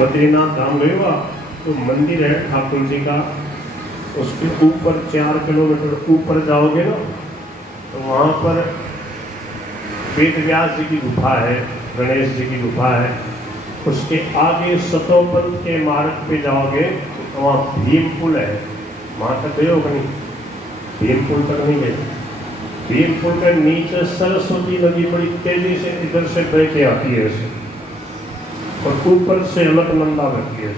बद्रीनाथ धाम गए हो आप, तो मंदिर है ठाकुर जी का, उसके ऊपर 4 किलोमीटर ऊपर जाओगे ना, तो वहाँ पर वेद व्यास जी की गुफा है, गणेश जी की गुफा है। उसके आगे सतोपंथ के मार्ग पे जाओगे तो वहाँ भीम पुल है, वहाँ तक गए हो कहीं? भीम पुल तक नहीं गए? भीम पुल के नीचे सरस्वती नदी बड़ी तेजी से इधर से बह के आती है ऐसे, और ऊपर से अलकनंदा बहती है।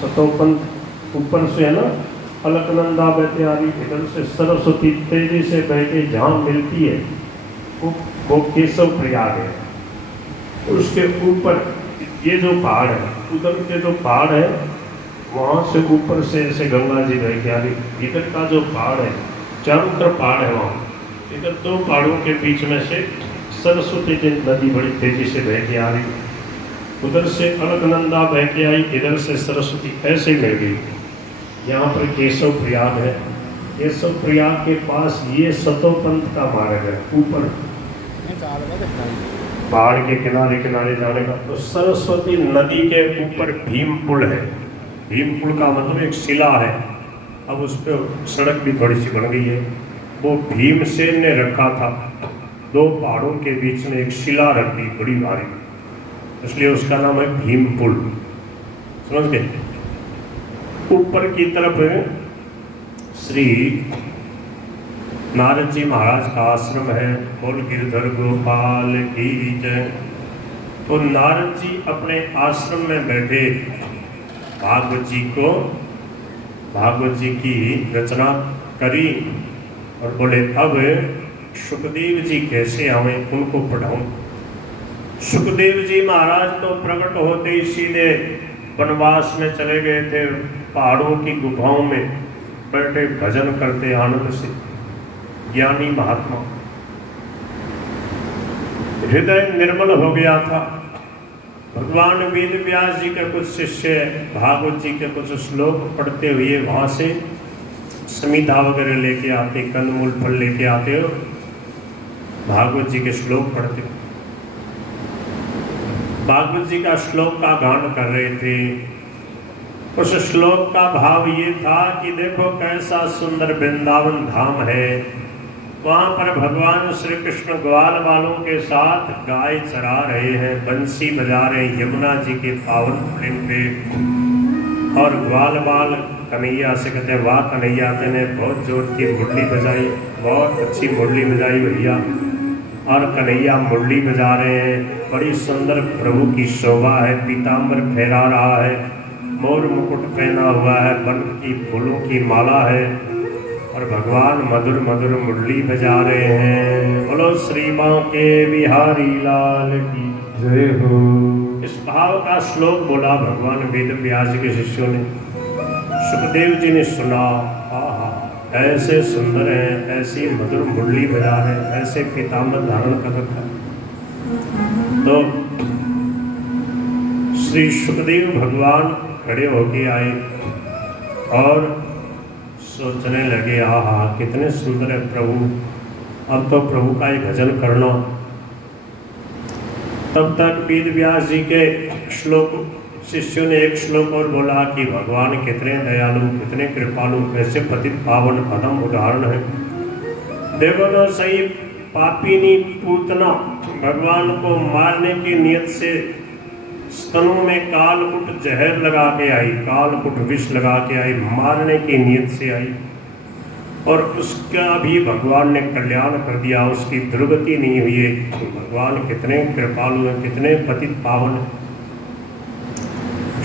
सतोपंथ ऊपर से है ना, अलकनंदा बहते आ रही, इधर से सरस्वती तेजी से बह के जहाँ मिलती है वो केशव प्रयाग है। उसके ऊपर ये जो पहाड़ है, उधर के जो पहाड़ है वहाँ से ऊपर से ऐसे गंगा जी बह के आ रही। इधर का जो पहाड़ है, चारों तरफ पहाड़ है, वहाँ इधर 2 पहाड़ों के बीच में से सरस्वती नदी बड़ी तेजी से बह के आ रही। उधर से अलकनंदा बह के आई, इधर से सरस्वती ऐसे मिल गई। यहाँ पर केशव प्रयाग है। केशव प्रयाग के पास ये सतोपंथ का मार्ग है, ऊपर पहाड़ के किनारे किनारे जाने का। तो सरस्वती नदी के ऊपर भीम पुल है। भीम पुल का मतलब एक शिला है, अब उस पर सड़क भी थोड़ी सी बन गई है। वो भीमसेन ने रखा था, 2 पहाड़ों के बीच में एक शिला रख दी बड़ी भारी, इसलिए उसका नाम है भीम पुल। समझ गए? ऊपर की तरफ श्री नारद जी महाराज का आश्रम है, बोल गिरधर गोपाल की जय। तो नारद जी अपने आश्रम में बैठे भागवत जी की रचना करी और बोले अब सुखदेव जी कैसे आवे, उनको पढ़ाऊं। सुखदेव जी महाराज तो प्रकट होते ही सीधे वनवास में चले गए थे, पहाड़ों की गुफाओं में बैठे भजन करते आनंद से। ज्ञानी महात्मा, हृदय निर्मल हो गया था। भगवान वेद व्यास जी के कुछ शिष्य भागवत जी के कुछ श्लोक पढ़ते हुए वहाँ से समिधा वगैरह लेके आते, कंदमूल फल लेके आते हो, भागवत जी के श्लोक पढ़ते। भागवत जी का श्लोक का गान कर रहे थे। उस श्लोक का भाव ये था कि देखो कैसा सुंदर वृंदावन धाम है, वहाँ पर भगवान श्री कृष्ण ग्वाल वालों के साथ गाय चरा रहे हैं, बंसी बजा रहे हैं यमुना जी के पावन प्रेम पे। और ग्वाल बाल कन्हैया से कहते हैं, वाह कन्हैया, तेने बहुत जोर की मुरली बजाई, बहुत अच्छी मुरली बजाई भैया। और कन्हैया मुरली बजा रहे हैं, बड़ी सुंदर प्रभु की शोभा है, पीताम्बर फहरा रहा है, मोर मुकुट पहना हुआ है, वन की फूलों की माला है, और भगवान मधुर मधुर मुरली बजा रहे हैं। बोलो श्री माँ के बिहारी लाल की जय हो। इस भाव का श्लोक बोला भगवान वेद व्यास जी के शिष्यों ने। सुखदेव जी ने सुना, आहा ऐसे सुंदर है, ऐसी मधुर मुरली बजा रहे, ऐसे पीताम्बर धारण कर रखा है। तो श्री सुखदेव भगवान खड़े होके आए और सोचने लगे, आहा कितने सुंदर है प्रभु, अब तो प्रभु का ही भजन करना। तब तक वेद व्यास जी के श्लोक शिष्यों ने एक श्लोक और बोला कि भगवान कितने दयालु, कितने कृपालु, कैसे पतित पावन अदम उदाहरण है। देखो तो सही, पापिनी पूतना भगवान को मारने की नियत से स्तनों में कालकुट जहर लगा के आई, कालकुट विष लगा के आई, मारने की नियत से आई, और उसका भी भगवान ने कल्याण कर दिया, उसकी दुर्गति नहीं हुई है। भगवान कितने कृपालु हैं, कितने पतित पावन हैं।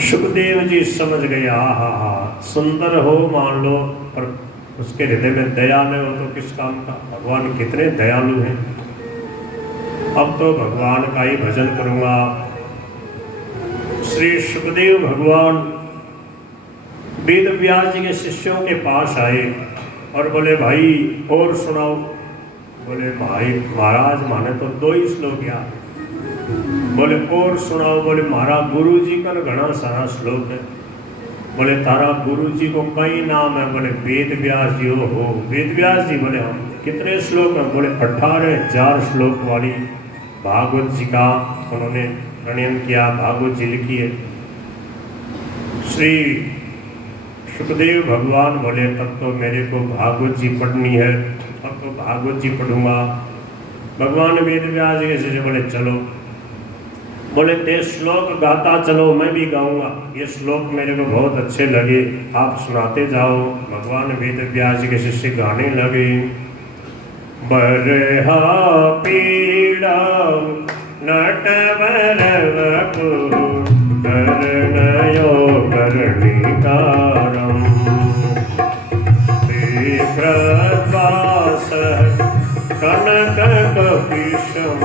सुखदेव जी समझ गए, आहा सुंदर हो मान लो, पर उसके हृदय में दया न हो तो किस काम का। भगवान कितने दयालु हैं, अब तो भगवान का ही भजन करूँगा। श्री सुखदेव भगवान वेद व्यास जी के शिष्यों के पास आए और बोले, भाई और सुनाओ। बोले, भाई महाराज माने तो 2 ही श्लोक याद। बोले और सुनाओ। बोले, महाराज गुरु जी का घना सारा श्लोक है। बोले, तारा गुरु जी को कई नाम है। बोले, वेद व्यास जी हो। वेद व्यास जी? बोले हम। कितने श्लोक हैं? बोले 18,000 श्लोक वाली भागवत जी का उन्होंने प्रणयन किया, भागवत जी लिखी है। श्री सुखदेव भगवान बोले तब तो मेरे को भागवत जी पढ़नी है, अब तो भागवत जी पढ़ूंगा। भगवान वेद व्यास जी से बोले चलो, बोले ते श्लोक गाता चलो, मैं भी गाऊंगा, ये श्लोक मेरे को बहुत अच्छे लगे, आप सुनाते जाओ। भगवान वेद व्यास जी के शिष्य गाने लगे। बरहा पीड़ा नटवर वपु कर्णयो कर्णिकारम् विप्रवासः कनककपिशं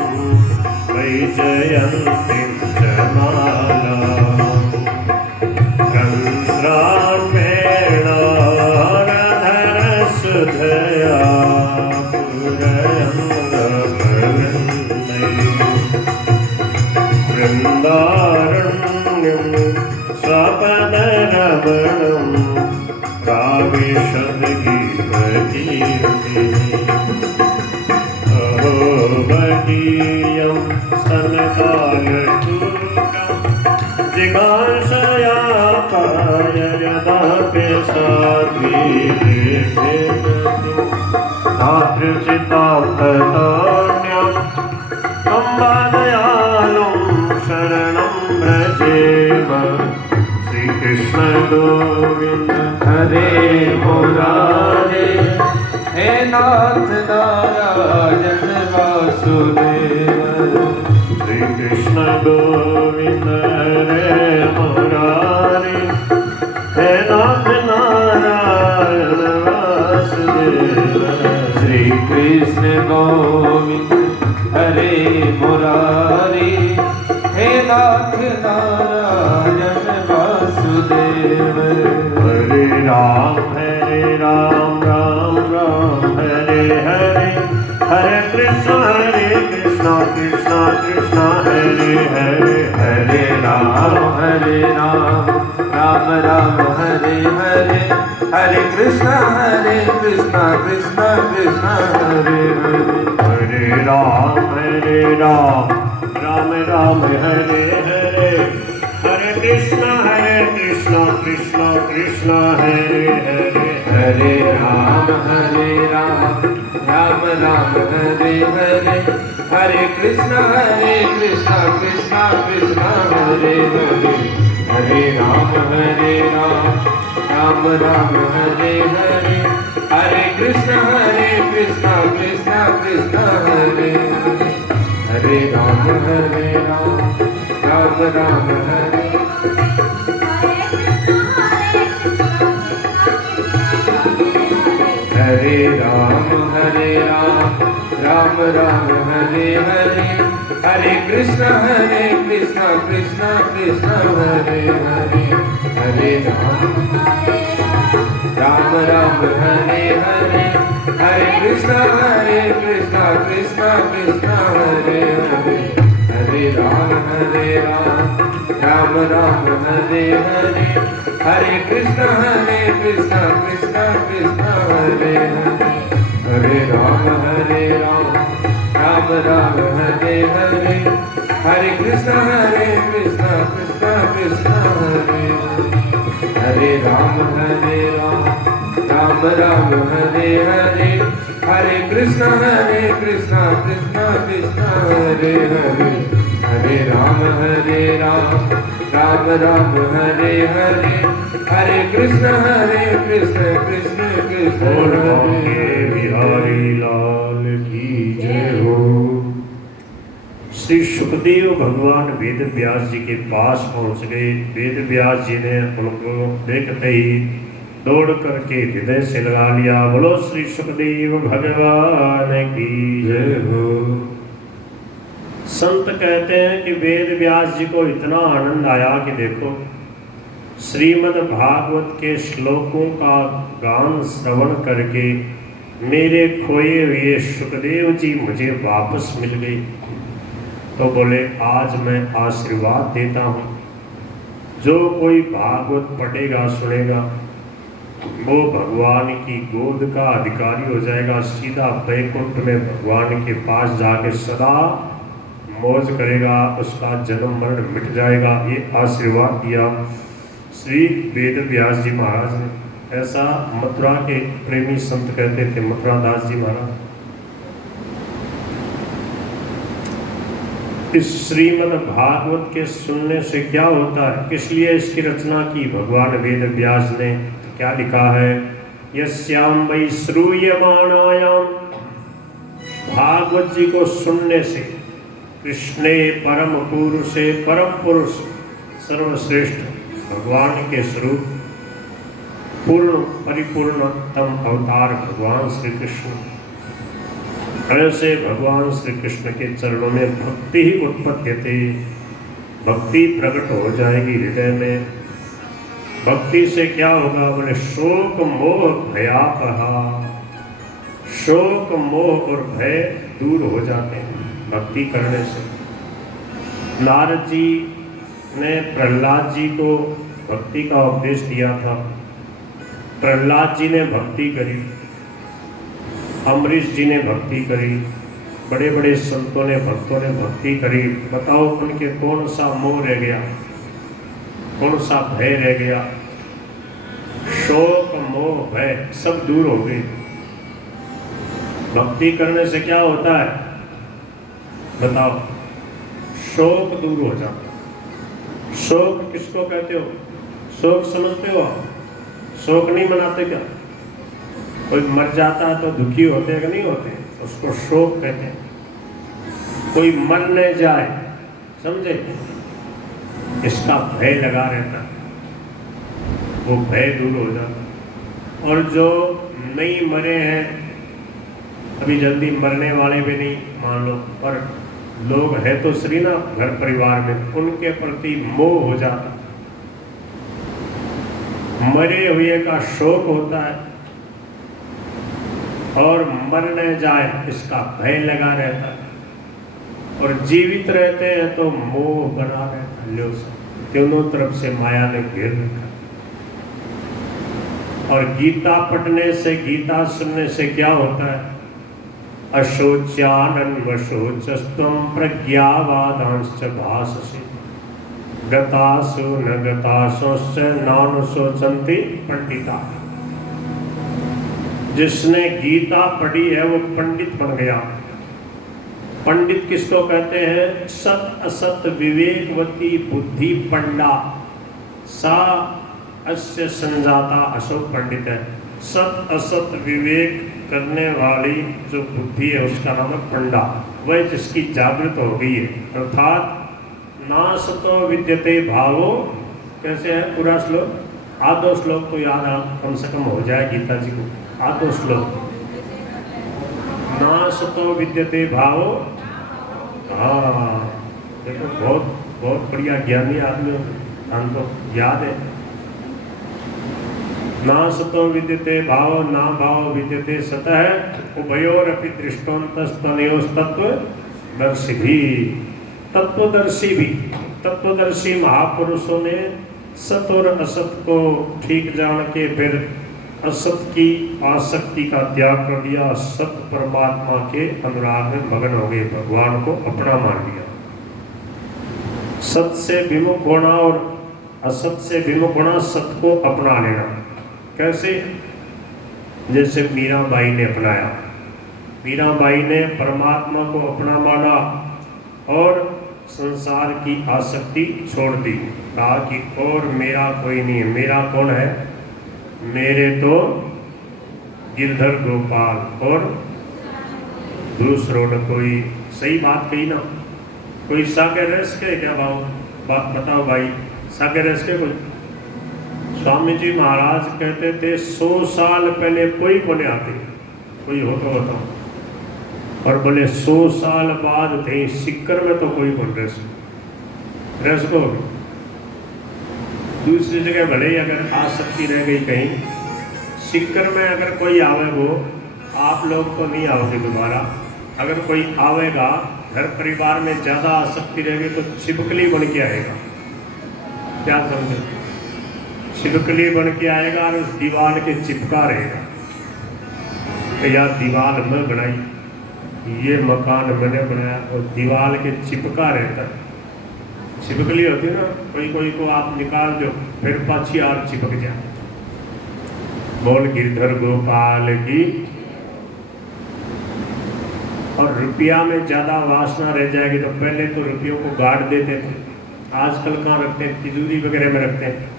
वैजयन्तीं च मालाम् चन्द्रार्पेण रधरसुधया वृन्दारण्यं स्वपदरमणं काव्यशब्दगीतकीर्ति अहो बदीयं स्तनकालटूकं जिघांसया पाय यदापि साध्वीचितान्ततोऽन्यं संवादयालं शरणं व्रजेम। श्री कृष्ण गोविंद हरे मुरारे, हे नाथ नारायण वासुदेव। श्री कृष्ण गोविंद हरे मुरारे, हे नाथ नारायण वासुदेव। श्री कृष्ण गोविंद हरे मुरारी, हे नाथ नारायण वासुदेव। हरे राम राम राम हरे हरे, हरे कृष्ण कृष्ण कृष्ण हरे हरे। हरे राम राम राम हरे हरे, हरे कृष्ण कृष्ण कृष्ण हरे हरे। हरे राम राम राम हरे हरे, हरे कृष्ण कृष्ण कृष्ण हरे हरे। हरे राम राम राम हरे हरे, हरे कृष्ण कृष्ण कृष्ण हरे हरे। हरे राम राम राम हरे हरे, हरे कृष्ण कृष्ण कृष्ण हरे हरे। हरे राम राम हरे। हरे राम राम हरे हरे, हरे कृष्ण कृष्ण कृष्ण हरे हरे। हरे राम हरे हरे, हरे कृष्ण कृष्ण कृष्ण हरे हरे। हरे राम हरे हरे, हरे कृष्ण कृष्ण कृष्ण हरे हरे। हरे राम राम हरे हरे, हरे कृष्ण कृष्ण कृष्ण हरे हरे। हरे राम राम हरे हरे, हरे कृष्ण कृष्ण कृष्ण हरे हरे। हरे राम राम हरे हरे, हरे कृष्ण कृष्ण कृष्ण हरे। बिहारी लाल की जय हो। श्री सुखदेव भगवान वेद व्यास जी के पास पहुंच गए। वेद व्यास जी ने उनको देखते ही दौड़ करके हृदय से लगा लिया। बोलो श्री सुखदेव भगवान की जय हो। संत कहते हैं कि वेद व्यास जी को इतना आनंद आया कि देखो श्रीमद् भागवत के श्लोकों का गान श्रवण करके मेरे खोए हुए सुखदेव जी मुझे वापस मिल गए। तो बोले आज मैं आशीर्वाद देता हूँ, जो कोई भागवत पढ़ेगा सुनेगा वो भगवान की गोद का अधिकारी हो जाएगा, सीधा वैकुंठ में भगवान के पास जाके सदा मौज करेगा, उसका जन्म मरण मिट जाएगा। ये आशीर्वाद दिया। श्री वेद व्यास जी महाराज ने, ऐसा मथुरा के प्रेमी संत कहते थे, मथुरा दास जी महाराज। इस श्रीमद् भागवत के सुनने से क्या होता है, किस लिए इसकी रचना की भगवान वेद व्यास ने? क्या लिखा है? यस्याम वै श्रूयमाणायाम, भागवत जी को सुनने से कृष्णे परम पुरुषे, परम पुरुष सर्वश्रेष्ठ भगवान के स्वरूप पूर्ण परिपूर्णतम अवतार भगवान श्री कृष्ण, ऐसे भगवान श्री कृष्ण के चरणों में भक्ति ही उत्पत्ति, भक्ति प्रकट हो जाएगी हृदय में। भक्ति से क्या होगा? बोले शोक मोह भयापहा, शोक मोह और भय दूर हो जाते हैं भक्ति करने से। नारद जी ने प्रहलाद जी को भक्ति का उपदेश दिया था। प्रहलाद जी ने भक्ति करी, अमरीश जी ने भक्ति करी, बड़े बड़े संतों ने, भक्तों ने भक्ति करी। बताओ उनके कौन सा मोह रह गया, कौन सा भय रह गया? शोक मोह भय सब दूर हो गए। भक्ति करने से क्या होता है बताओ? शोक दूर हो जाता। शोक किसको कहते हो? शोक समझते हो? शोक नहीं मनाते क्या? कोई मर जाता है तो दुखी होते हैं कि नहीं होते? उसको शोक कहते हैं। कोई मर न जाए, समझे, इसका भय लगा रहता है, वो भय दूर हो जाता। और जो नहीं मरे हैं, अभी जल्दी मरने वाले भी नहीं मान लो, पर लोग है तो सही ना घर परिवार में, उनके प्रति मोह हो जाता, मरे हुए का शोक होता है, और मर न जाए इसका भय लगा रहता है। और जीवित रहते हैं तो मोह बना रहता है, लो दोनों तरफ से माया ने घेर रखा। और गीता पढ़ने से, गीता सुनने से क्या होता है? अशोच्यानन्वशोचस्त्वं प्रज्ञावादांश्च भाससे, गतासु न गतासोश्च नानुशोचन्ति पंडिता। जिसने गीता पढ़ी है वो पंडित बन गया। पंडित किसको कहते हैं? सत असत विवेकवती बुद्धि पंडा, सा अस्य संजाता असो पंडित है। सत असत विवेक करने वाली जो बुद्धि है उसका नाम है पंडा। वह जिसकी जागृत हो गई है, अर्थात ना सतो विद्यते भावो। कैसे है पूरा श्लोक? आधो श्लोक तो याद कम से कम हो जाए गीता जी को। आधो श्लोक, ना सतो विद्यते भावो। हाँ देखो, बहुत बहुत बढ़िया ज्ञानी आदमी, हमको याद है। ना सतो विद्यते भाव, ना भाव विद्यते सतः, उभयोरपि दृष्टान्तस्तनयोस्तत्वदर्शी भी। तत्वदर्शी भी, तत्वदर्शी महापुरुषों ने सत और असत को ठीक जान के फिर असत की आसक्ति का त्याग कर दिया, सत परमात्मा के अनुराग में मगन हो गए, भगवान को अपना मान लिया। सत से विमुख होना और असत से विमुख होना, सत को अपना लेना। कैसे? जैसे मीराबाई ने अपनाया। मीराबाई ने परमात्मा को अपना माना और संसार की आसक्ति छोड़ दी। कहा कि और मेरा कोई नहीं है। मेरा कौन है? मेरे तो गिरधर गोपाल और दूसरों ने कोई। सही बात कही ना? कोई सागर रस के क्या भाव? बताओ भाई, सागर रस के कोई? स्वामी जी महाराज कहते थे 100 साल पहले कोई को नहीं आते, कोई हो तो बताओ। और बोले 100 साल बाद थे सिक्कर में तो कोई कौन रस को। दूसरी जगह भले ही अगर आसक्ति रह गई कहीं, सिक्कर में अगर कोई आवे, वो आप लोग तो नहीं आओगे दोबारा। अगर कोई आवेगा, घर परिवार में ज़्यादा आसक्ति रहेगी तो छिपकली बन के आएगा। क्या समझे? छिपकली बन के आएगा और उस दीवार के चिपका रहेगा। तो यार दीवार में बनाई, ये मकान मैंने बनाया, और दीवार के चिपका रहता है। छिपकली होती है ना, कोई कोई को आप निकाल दो फिर पाछी आप चिपक जाए। बोल गिरधर गोपाल की। और रुपया में ज्यादा वासना रह जाएगी तो पहले तो रुपयों को गाड़ देते थे, आजकल कहाँ रखते हैं, तिजोरी वगैरह में रखते हैं।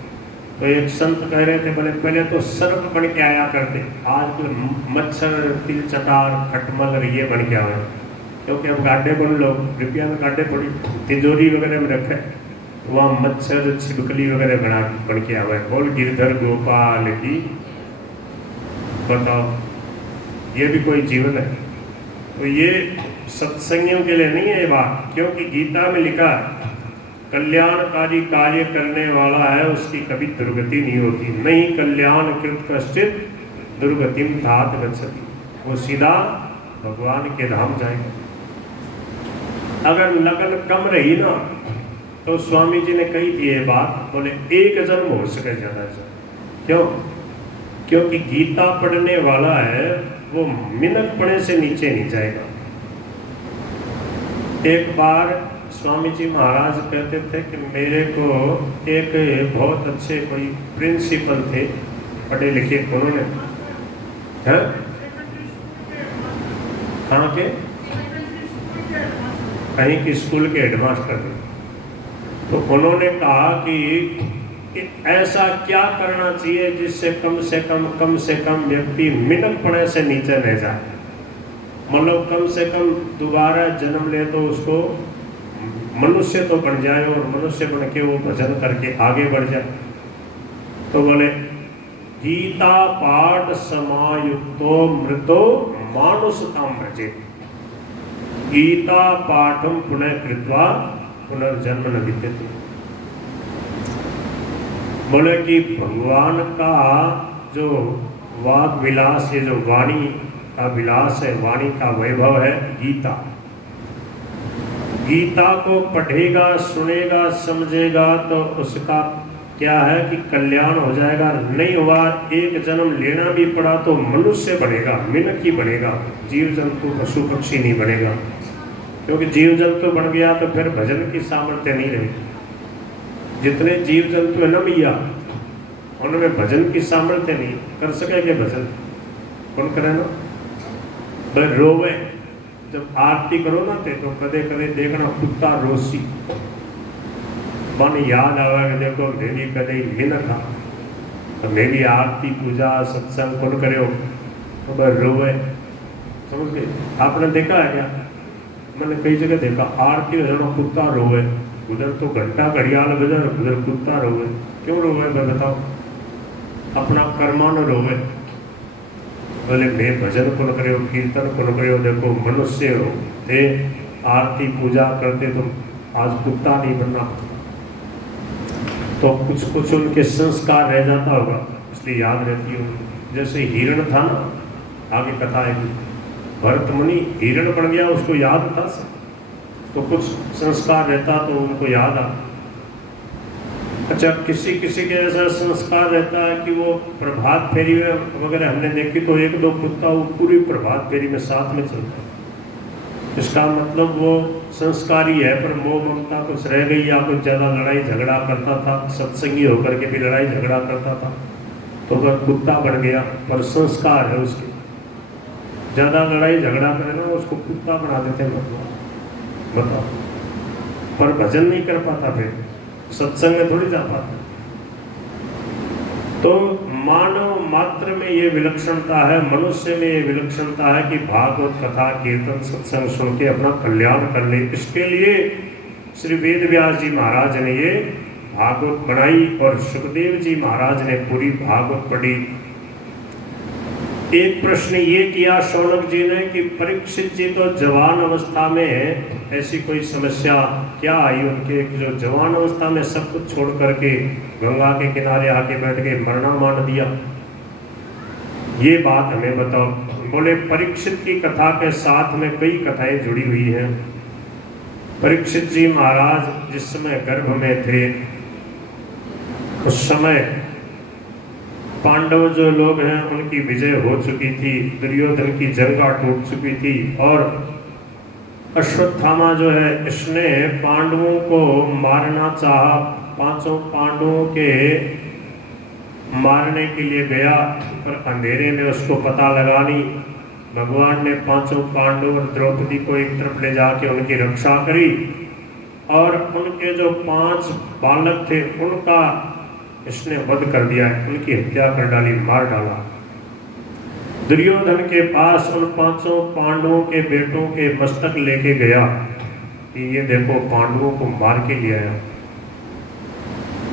तो एक संत कह रहे थे बोले पहले तो सर्प बन के आया करते, आजकल मच्छर, तिल चटार, खटमल ये बन के आए, क्योंकि अब गाड्डे बन लो, रुपया में गाड्डे पड़ी तिजोरी वगैरह में रखे, वहाँ मच्छर छिपकली वगैरह बन के आवे। बोल गिरधर गोपाल की। बताओ ये भी कोई जीवन है? तो ये सत्संगियों के लिए नहीं है ये बात, क्योंकि गीता में लिखा है कल्याणकारी कार्य करने वाला है उसकी कभी दुर्गति नहीं होती। नहीं कल्याण कृत कश्चित दुर्गतिम तात गच्छति, वो सीधा भगवान के धाम जाएगा। अगर लगन कम रही ना तो स्वामी जी ने कही थी ये बात, बोले एक जन्म हो सके ज्यादा से। क्यों? क्योंकि गीता पढ़ने वाला है वो मिनट पढ़ने से नीचे नहीं जाएगा। एक बार स्वामी जी महाराज कहते थे कि मेरे को एक बहुत अच्छे कोई प्रिंसिपल थे, पढ़े लिखे, उन्होंने हैं कहाँ के, कहीं की स्कूल के हेडमास्टर थे। तो उन्होंने कहा कि ऐसा क्या करना चाहिए जिससे कम से कम व्यक्ति मिनट पढ़ने से नीचे न जाए, मतलब कम से कम दोबारा जन्म ले तो उसको मनुष्य तो बन जाए और मनुष्य बन के वो भजन करके आगे बढ़ जाए। तो बोले गीता पाठ समायुक्तो मृतो मानुषताम भजेत्, गीता पाठम पुनः कृत्वा पुनर्जन्म न विद्यते। बोले कि भगवान का जो वाग विलास, ये जो वाणी का विलास है, वाणी का वैभव है गीता। गीता को पढ़ेगा, सुनेगा, समझेगा तो उसका क्या है कि कल्याण हो जाएगा। नहीं हुआ, एक जन्म लेना भी पड़ा तो मनुष्य बनेगा, मिनट ही बनेगा, जीव जंतु पशु पक्षी नहीं बनेगा। क्योंकि जीव जंतु बन गया तो फिर भजन की सामर्थ्य नहीं रहेगी। जितने जीव जंतु है ना भैया, उनमें भजन की सामर्थ्य नहीं, कर सकेंगे भजन कौन करे ना। भाई रोवे, जब आरती करो ना तो कदे कदे देखना कुत्ता रोसी, मन याद आवा कि देखो मैं भी कदे मिन था, तो मैं भी आरती पूजा सत्संग कौन करे हो, तो भाई रोवे। समझ गए? आपने देखा है क्या? मैंने कई जगह देखा आरती हो कुत्ता रोवे, उधर तो घंटा घड़ियाल बजा, उधर कुत्ता रोवे। क्यों रोवे मैं बताओ? अपना कर्मान रोवे। बोले मैं भजन कौन करे हो, कीर्तन कौन करे हो, देखो मनुष्य हो थे, आरती पूजा करते तो आज कुत्ता नहीं बनना। तो कुछ कुछ उनके संस्कार रह जाता होगा, इसलिए याद रहती होगी। जैसे हिरण था ना, आगे कथा है, भरत मुनि हिरण बन गया, उसको याद था सब, तो कुछ संस्कार रहता तो उनको याद आ। अच्छा, किसी किसी के ऐसा संस्कार रहता है कि वो प्रभात फेरी में वगैरह हमने देखी तो एक दो कुत्ता वो पूरी प्रभात फेरी में साथ में चलता है। इसका मतलब वो संस्कारी है, पर मोह ममता कुछ रह गई या कुछ ज़्यादा लड़ाई झगड़ा करता था, सत्संगी होकर के भी लड़ाई झगड़ा करता था, तो वह कुत्ता बन गया, पर संस्कार है उसके। ज़्यादा लड़ाई झगड़ा करे ना उसको कुत्ता बना देते हैं भगवान, बताओ। पर भजन नहीं कर पाता, फिर सत्संग में थोड़ी जा पाता। तो मानव मात्र में ये विलक्षणता है, मनुष्य में ये विलक्षणता है कि भागवत कथा कीर्तन सत्संग सुन के अपना कल्याण कर ले। इसके लिए श्री वेद व्यास जी महाराज ने ये भागवत बनाई और सुखदेव जी महाराज ने पूरी भागवत पढ़ी। एक प्रश्न ये किया शौनक जी ने कि परीक्षित जी तो जवान अवस्था में ऐसी कोई समस्या क्या आई उनके, जो जवान अवस्था में सब कुछ छोड़ करके गंगा के किनारे आके बैठ के मरना मान दिया, ये बात हमें बताओ। बोले परीक्षित की कथा के साथ में कई कथाएं जुड़ी हुई हैं। परीक्षित जी महाराज जिस समय गर्भ में थे उस समय पांडव जो लोग हैं उनकी विजय हो चुकी थी, दुर्योधन की जंगा टूट चुकी थी और अश्वत्थामा जो है, इसने पांडवों को मारना चाहा। पांचों पांडवों के मारने के लिए गया, पर अंधेरे में उसको पता लगा नहीं। भगवान ने पांचों पांडव और द्रौपदी को एक तरफ ले जाके उनकी रक्षा करी, और उनके जो 5 बालक थे उनका इसने वध कर दिया, उनकी हत्या कर डाली, मार डाला। दुर्योधन के पास उन 5 पांडवों के बेटों के मस्तक लेके गया कि ये देखो पांडवों को मार के ले आया।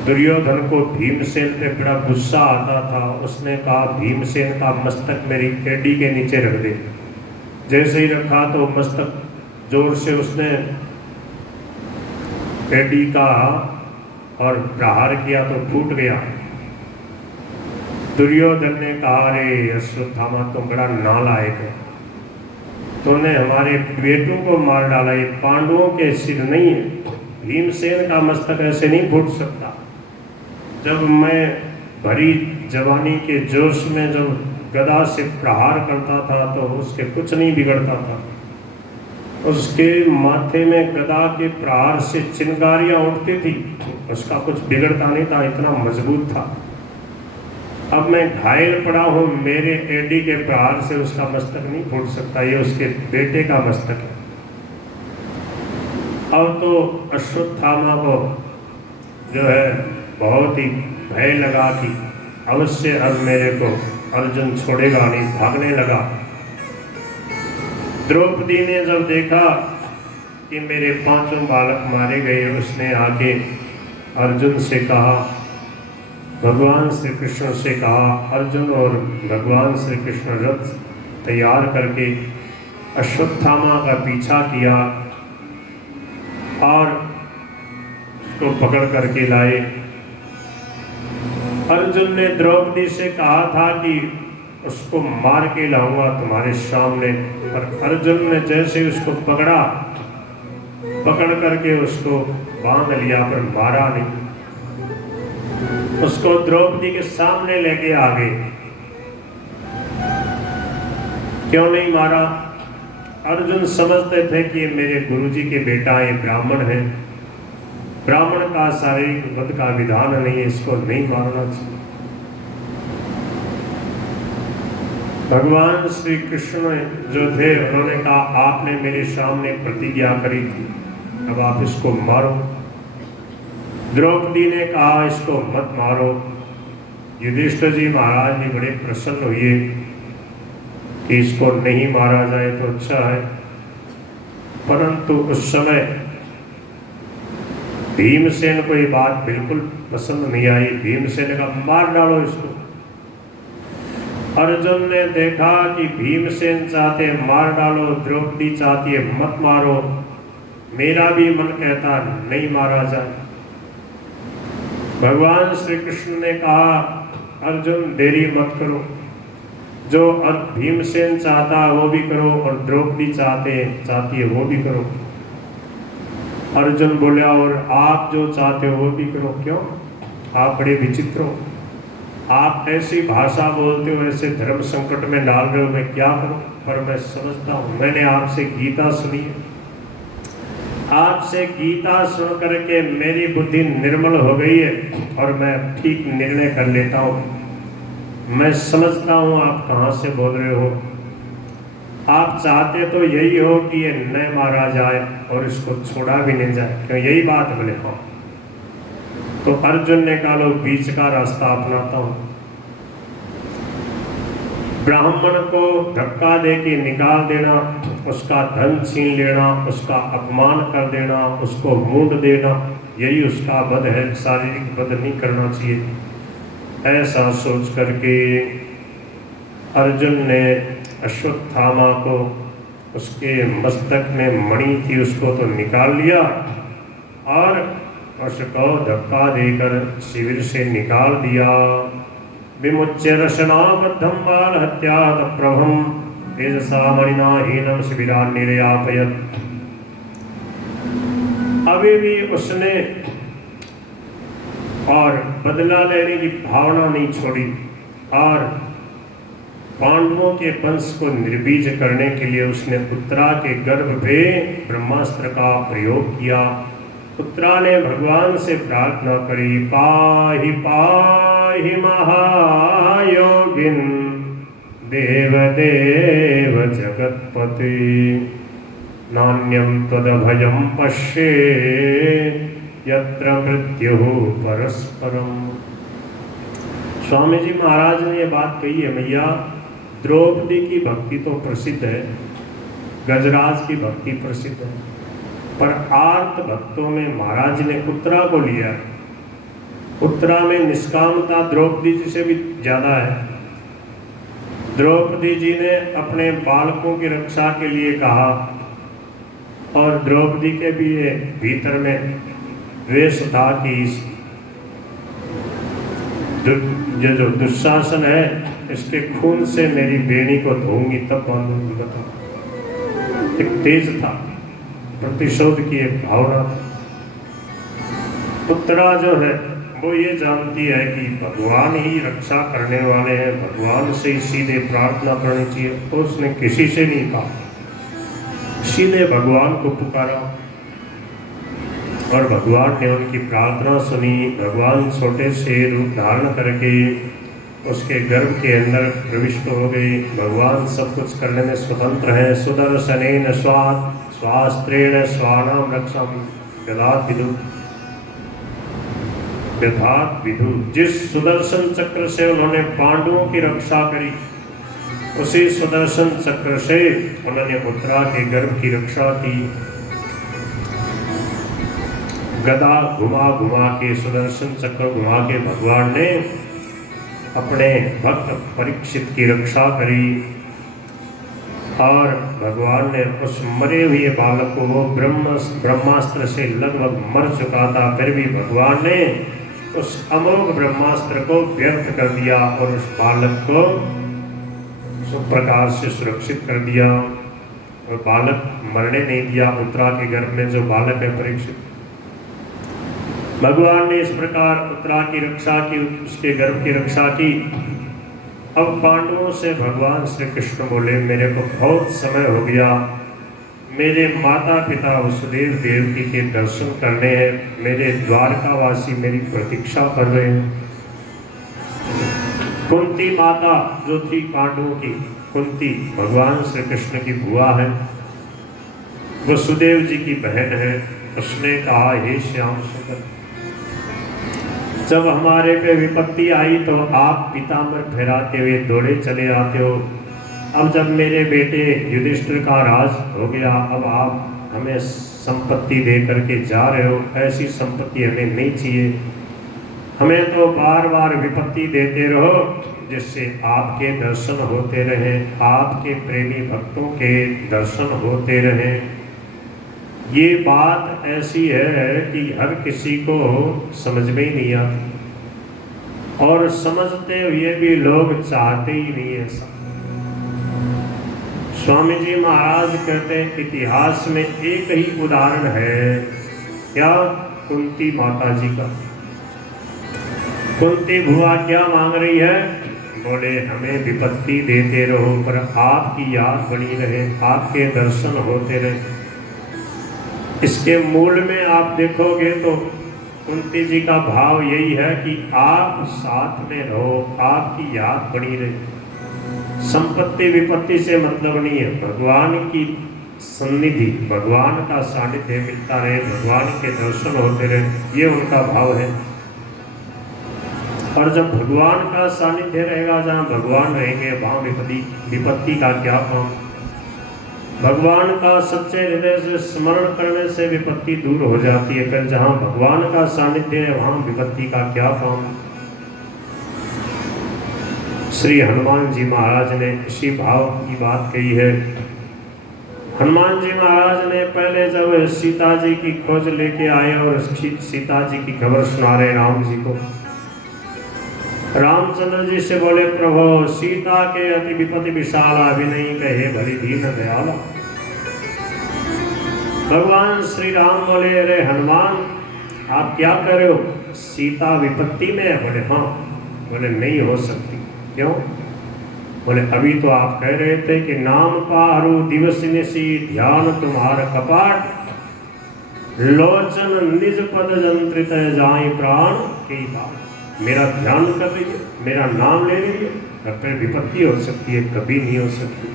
दुर्योधन को भीमसेन पे बड़ा गुस्सा आता था। उसने कहा भीमसेन का मस्तक मेरी एडी के नीचे रख दे। जैसे ही रखा तो मस्तक जोर से उसने एडी का और प्रहार किया तो फूट गया। दुर्योधन ने कहा अरे अश्वत्थामा तुम बड़ा नालायक है, तुमने हमारे बेटों को मार डाला, ये पांडवों के सिर नहीं है, भीमसेन का मस्तक ऐसे नहीं फूट सकता। जब मैं भरी जवानी के जोश में जब गदा से प्रहार करता था तो उसके कुछ नहीं बिगड़ता था। उसके माथे में गदा के प्रहार से चिंगारियां उठती थी, उसका कुछ बिगड़ता नहीं था, इतना मजबूत था। अब मैं घायल पड़ा हूँ, मेरे एडी के प्रहार से उसका मस्तक नहीं फूट सकता, ये उसके बेटे का मस्तक है। अब तो अश्वत्थामा को जो है बहुत ही भय लगा कि अवश्य अब मेरे को अर्जुन छोड़ेगा नहीं, भागने लगा। द्रौपदी ने जब देखा कि मेरे 5 बालक मारे गए, उसने आके अर्जुन से कहा, भगवान श्री कृष्ण से कहा, अर्जुन और भगवान श्री कृष्ण रथ तैयार करके अश्वत्थामा का पीछा किया और उसको पकड़ करके लाए। अर्जुन ने द्रौपदी से कहा था कि उसको मार के लाऊंगा तुम्हारे सामने, पर अर्जुन ने जैसे उसको पकड़ करके उसको बांध लिया, पर मारा नहीं। उसको द्रौपदी के सामने लेके आ गए। क्यों नहीं मारा? अर्जुन समझते थे कि ये मेरे गुरुजी के बेटा, ये ब्राह्मण है, ब्राह्मण का शारीरिक वध का विधान नहीं है, इसको नहीं मारना चाहिए। भगवान श्री कृष्ण जो थे उन्होंने कहा आपने मेरे सामने प्रतिज्ञा करी थी, अब आप इसको मारो। द्रौपदी ने कहा इसको मत मारो। युधिष्ठिर जी महाराज भी बड़े प्रसन्न हुए कि इसको नहीं मारा जाए तो अच्छा है, परंतु उस समय भीमसेन को ये बात बिल्कुल पसंद नहीं आई। भीमसेन का मार डालो इसको। अर्जुन ने देखा कि भीमसेन चाहते मार डालो, द्रौपदी चाहती है मत मारो, मेरा भी मन कहता नहीं मारा जाए। भगवान श्री कृष्ण ने कहा अर्जुन देरी मत करो, जो भीमसेन चाहता है वो भी करो और द्रौपदी चाहती है वो भी करो। अर्जुन बोला और आप जो चाहते हो वो भी करो। क्यों? आप बड़े विचित्र हो, आप ऐसी भाषा बोलते हो, ऐसे धर्म संकट में डाल रहे हो, मैं क्या करूं? पर मैं समझता हूं, मैंने आपसे गीता सुनी है, आपसे गीता सुन करके मेरी बुद्धि निर्मल हो गई है और मैं ठीक निर्णय कर लेता हूँ। मैं समझता हूँ आप कहाँ से बोल रहे हो। आप चाहते तो यही हो कि ये न मारा जाए और इसको छोड़ा भी नहीं जाए, क्यों? यही बात बोले। हाँ, तो अर्जुन ने कहा लो बीच का रास्ता अपनाता हूँ। ब्राह्मण को धक्का दे के निकाल देना, उसका धन छीन लेना, उसका अपमान कर देना, उसको मूंढ देना, यही उसका वध है, शारीरिक वध नहीं करना चाहिए। ऐसा सोच करके अर्जुन ने अश्वत्थामा को उसके मस्तक में मणि थी उसको तो निकाल लिया और उसको धक्का देकर शिविर से निकाल दिया। विमुच्य रशनाबद्धं बाल हत्या प्रभम तेजसा मणिना हीनम शिविरा निर्यापयत्। अभी भी उसने और बदला लेने की भावना नहीं छोड़ी और पांडवों के वंश को निर्बीज करने के लिए उसने उत्तरा के गर्भ पे ब्रह्मास्त्र का प्रयोग किया। उत्तरा ने भगवान से प्रार्थना करी, पाहि पाहि महायोगिन देव देव जगतपते नान्यम तदभयम पश्ये यत्र मृत्युः परस्परम। स्वामी जी महाराज ने ये बात कही है, मैया द्रौपदी की भक्ति तो प्रसिद्ध है, गजराज की भक्ति प्रसिद्ध है, पर आर्त भक्तों में महाराज ने उत्तरा को लिया। उत्तरा में निष्कामता द्रौपदी जी से भी ज्यादा है। द्रौपदी जी ने अपने बालकों की रक्षा के लिए कहा, और द्रौपदी के भी ये भीतर में द्वेष था कि जो दुशासन है इसके खून से मेरी बेणी को धोऊंगी तब बांधूंगी। बताओ, एक तेज था, प्रतिशोध की एक भावना। उत्तरा जो है वो ये जानती है कि भगवान ही रक्षा करने वाले हैं, भगवान से ही सीधे प्रार्थना करनी चाहिए। तो उसने किसी से नहीं कहा, सीधे भगवान को पुकारा और भगवान ने उनकी प्रार्थना सुनी। भगवान छोटे से रूप धारण करके उसके गर्भ के अंदर प्रविष्ट हो गए। भगवान सब कुछ करने में स्वतंत्र है। सुदर्शनेन स्वास्त्रेण स्वानाम रक्षामि ददात विदु। जिस सुदर्शन चक्र से उन्होंने पांडवों की रक्षा करी, उसी सुदर्शन चक्र से उन्होंने उत्तरा के गर्भ की रक्षा की। गदा घुमा घुमा के, सुदर्शन चक्र घुमा के भगवान ने अपने भक्त परीक्षित की रक्षा करी। और भगवान ने उस मरे हुए बालक को, वो ब्रह्मास्त्र से लगभग मर चुका था, फिर भी भगवान ने उस अमोघ ब्रह्मास्त्र को व्यर्थ कर दिया और उस बालक को प्रकार से सुरक्षित कर दिया। और बालक मरने नहीं दिया। उत्तरा के गर्भ में जो बालक है परीक्षित, भगवान ने इस प्रकार उत्तरा की रक्षा की, उसके गर्भ की रक्षा की। अब पांडवों से भगवान श्री कृष्ण बोले, मेरे को बहुत समय हो गया, मेरे माता पिता वसुदेव देवकी के दर्शन करने हैं, मेरे द्वारकावासी मेरी प्रतीक्षा कर रहे हैं। कुंती माता जो थी पांडवों की, कुंती भगवान श्री कृष्ण की बुआ है, वसुदेव जी की बहन है। उसने कहा, हे श्याम सुंदर, जब हमारे पे विपत्ति आई तो आप पीताम्बर फहराते हुए दौड़े चले आते हो। अब जब मेरे बेटे युधिष्ठिर का राज हो गया, अब आप हमें संपत्ति दे करके जा रहे हो। ऐसी संपत्ति हमें नहीं चाहिए। हमें तो बार बार विपत्ति देते रहो जिससे आपके दर्शन होते रहे, आपके प्रेमी भक्तों के दर्शन होते रहे। ये बात ऐसी है कि हर किसी को समझ में ही नहीं आती, और समझते हुए भी लोग चाहते ही नहीं ऐसा। स्वामी जी महाराज कहते हैं, इतिहास में एक ही उदाहरण है, क्या? कुंती माता जी का। कुंती बुआ क्या मांग रही है? बोले, हमें विपत्ति देते रहो पर आपकी याद बनी रहे, आपके दर्शन होते रहे। इसके मूल में आप देखोगे तो कुंती जी का भाव यही है कि आप साथ में रहो, आपकी याद बनी रहे। संपत्ति विपत्ति से मतलब नहीं है, भगवान की सन्निधि, भगवान का सानिध्य मिलता रहे, भगवान के दर्शन होते रहे, ये उनका भाव है। और जब भगवान का सानिध्य रहेगा, जहाँ भगवान रहेंगे वहाँ विपत्ति का क्या काम। भगवान का सच्चे हृदय से स्मरण करने से विपत्ति दूर हो जाती है। फिर जहाँ भगवान का सानिध्य है वहाँ विपत्ति का क्या काम। श्री हनुमान जी महाराज ने इसी भाव की बात कही है। हनुमान जी महाराज ने पहले जब सीता जी की खोज लेके आए और सीता जी की खबर सुना रहे राम जी को, रामचंद्र जी से बोले, प्रभु सीता के अति विपत्ति विशाला विनयी कहे भली दीन दयाला। भगवान श्री राम बोले, अरे हनुमान आप क्या कर रहे हो? सीता विपत्ति में है? बोले हाँ। बोले नहीं हो सकती। क्यों? बोले अभी तो आप कह रहे थे कि नाम पारो दिवस निशी ध्यान तुम्हारा कपाट लोचन निज पद जंत्रित जाए प्राण की बात। मेरा ध्यान कर रही है, मेरा नाम ले रही है, तब फिर विपत्ति हो सकती है, कभी नहीं हो सकती।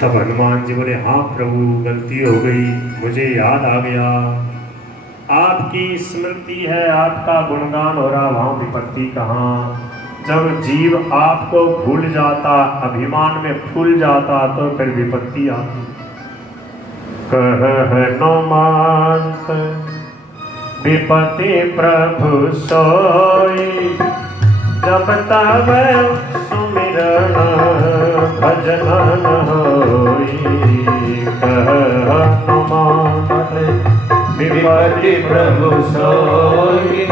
तब हनुमान जी बोले हाँ प्रभु गलती हो गई, मुझे याद आ गया, आपकी स्मृति है, आपका गुणगान हो रहा, वहाँ विपत्ति कहाँ। जब जीव आपको भूल जाता, अभिमान में फूल जाता, तो फिर विपत्ति आती। कह हनुमंत विपत्ति प्रभु सोई, जब तब सुमिरन भजन न होई। कह हनुमंत विपत्ति प्रभु सोई,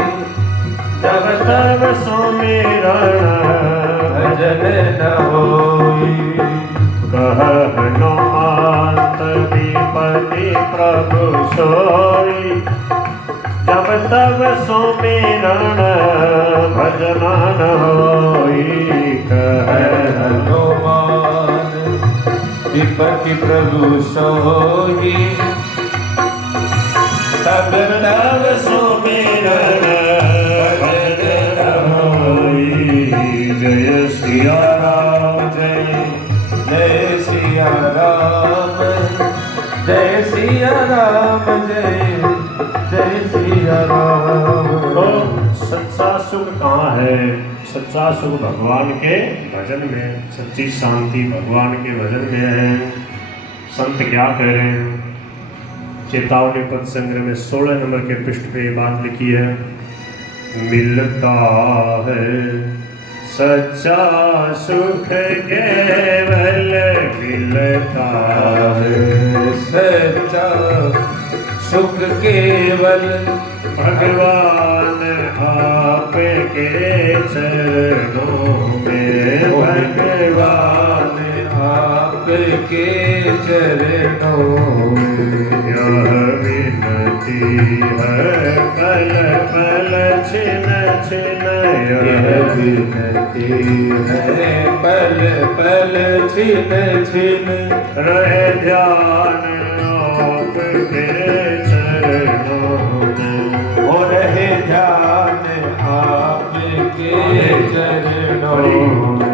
जब तब सुमिरन भजन न होई। कह हनुमंत विपत्ति प्रभु सोई, जब तब सुमिरन भजन न होई। कह हनुमान विपत्ति प्रभु सोई, तब तब सुमिरन भजन न होई। जय सिया राम, जय सिया राम, जय सिया राम, जय सिया राम। तो सच्चा सुख कहाँ है? सच्चा सुख भगवान के भजन में, सच्ची शांति भगवान के भजन में है। संत क्या कह रहे हैं? चेतावनी पद संग्रह में 16 नंबर के पृष्ठ पे ये बात लिखी है, मिलता है सच्चा सुख केवल मिलता है। सच्चा सुख केवल भगवान आपके चरणों में, भगवान आपके चरणों में। यह विनती है पल पल छिन छिन, यह विनती है पल पल छिन छिन, रहे ध्यान आपके चरणों में। हो रहे ध्यान आपके चरणों में।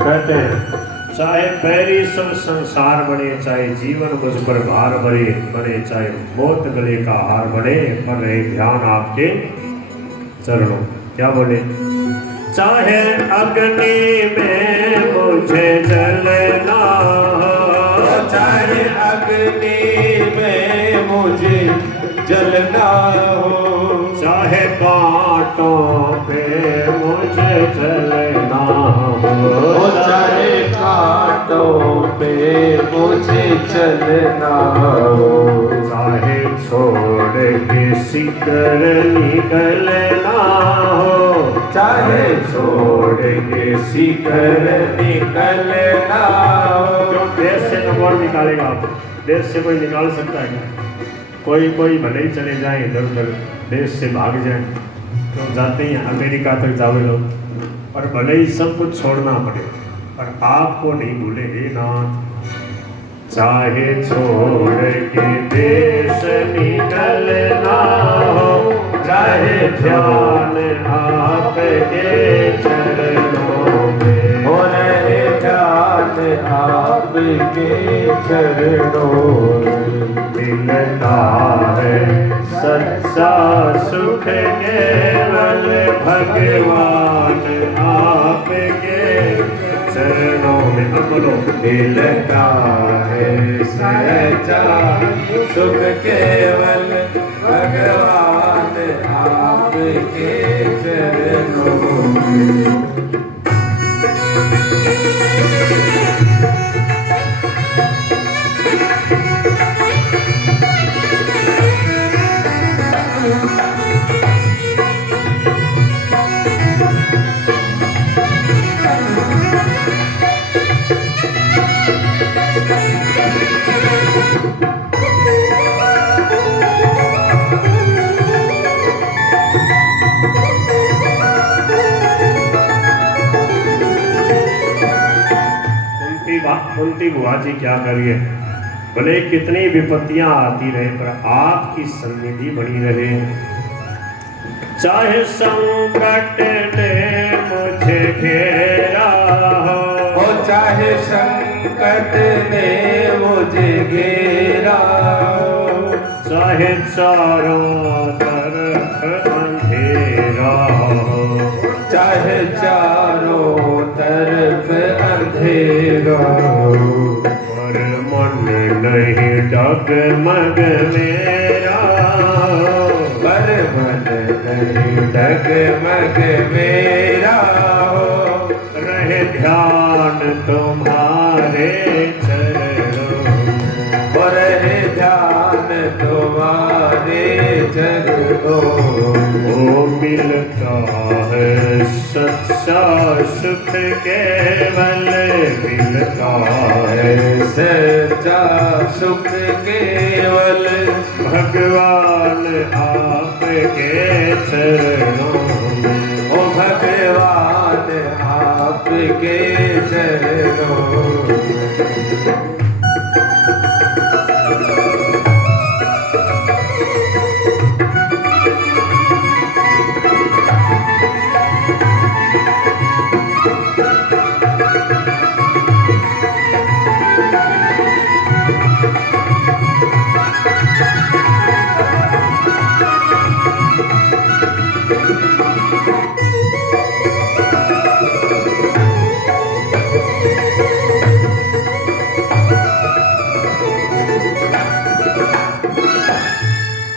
कहते हैं चाहे पैरी सब संसार बने, चाहे जीवन मुझ पर भार बने, चाहे मौत गले का हार बने, पर रहे ध्यान आपके चरणों। क्या बोले? चाहे अग्नि में मुझे जलना हो, चाहे अग्नि में मुझे जलना हो, चाहे कांटों पे मुझे चलना हो, चाहे कांटों पे मुझे चलना हो, चाहे छोड़ के शिकर निकलना हो, चाहे छोड़ के शिखर निकलना हो। क्यों देश से तो कौन निकालेगा? आप देश से कोई निकाल सकता है क्या? कोई भले ही चले जाए इधर उधर, देश से भाग जाए, क्यों जाते हैं अमेरिका तक जावे लोग, और भले ही सब कुछ छोड़ना पड़े, पर आपको नहीं भूले हे नाथ। चाहे छोड़ के देश निकलना हो, चाहे ध्यान आपके चरणों में, हो रहे ध्यान आपके चरणों में। मिलता है सच्चा सुख केवल भगवान आप में अब बोलो। मिलता है सच्चा सुख केवल भगवान आपके चरणों में। कुंती बुआ जी क्या करिए, भले कितनी विपत्तियां आती रहे पर आपकी सन्निधि बनी रहे। चाहे संकट ने मुझे घेरा हो, चाहे संकट ने मुझे घेरा हो, चाहे चारों तरफ अंधेरा हो, चाहे चारों तरफ अंधेरा हो, पर मन नहीं डगमग मेरा, पर मन नहीं डगमग मेरा हो, रहे ध्यान तुम्हारे चरणों में, और रहे ध्यान तुम्हारे चरणों में। वो मिलता है सच्चा सुख केवल, मिलता है सच्चा सुख केवल भगवान आपके चरणों में। ओ भगवान आपके चरणों में।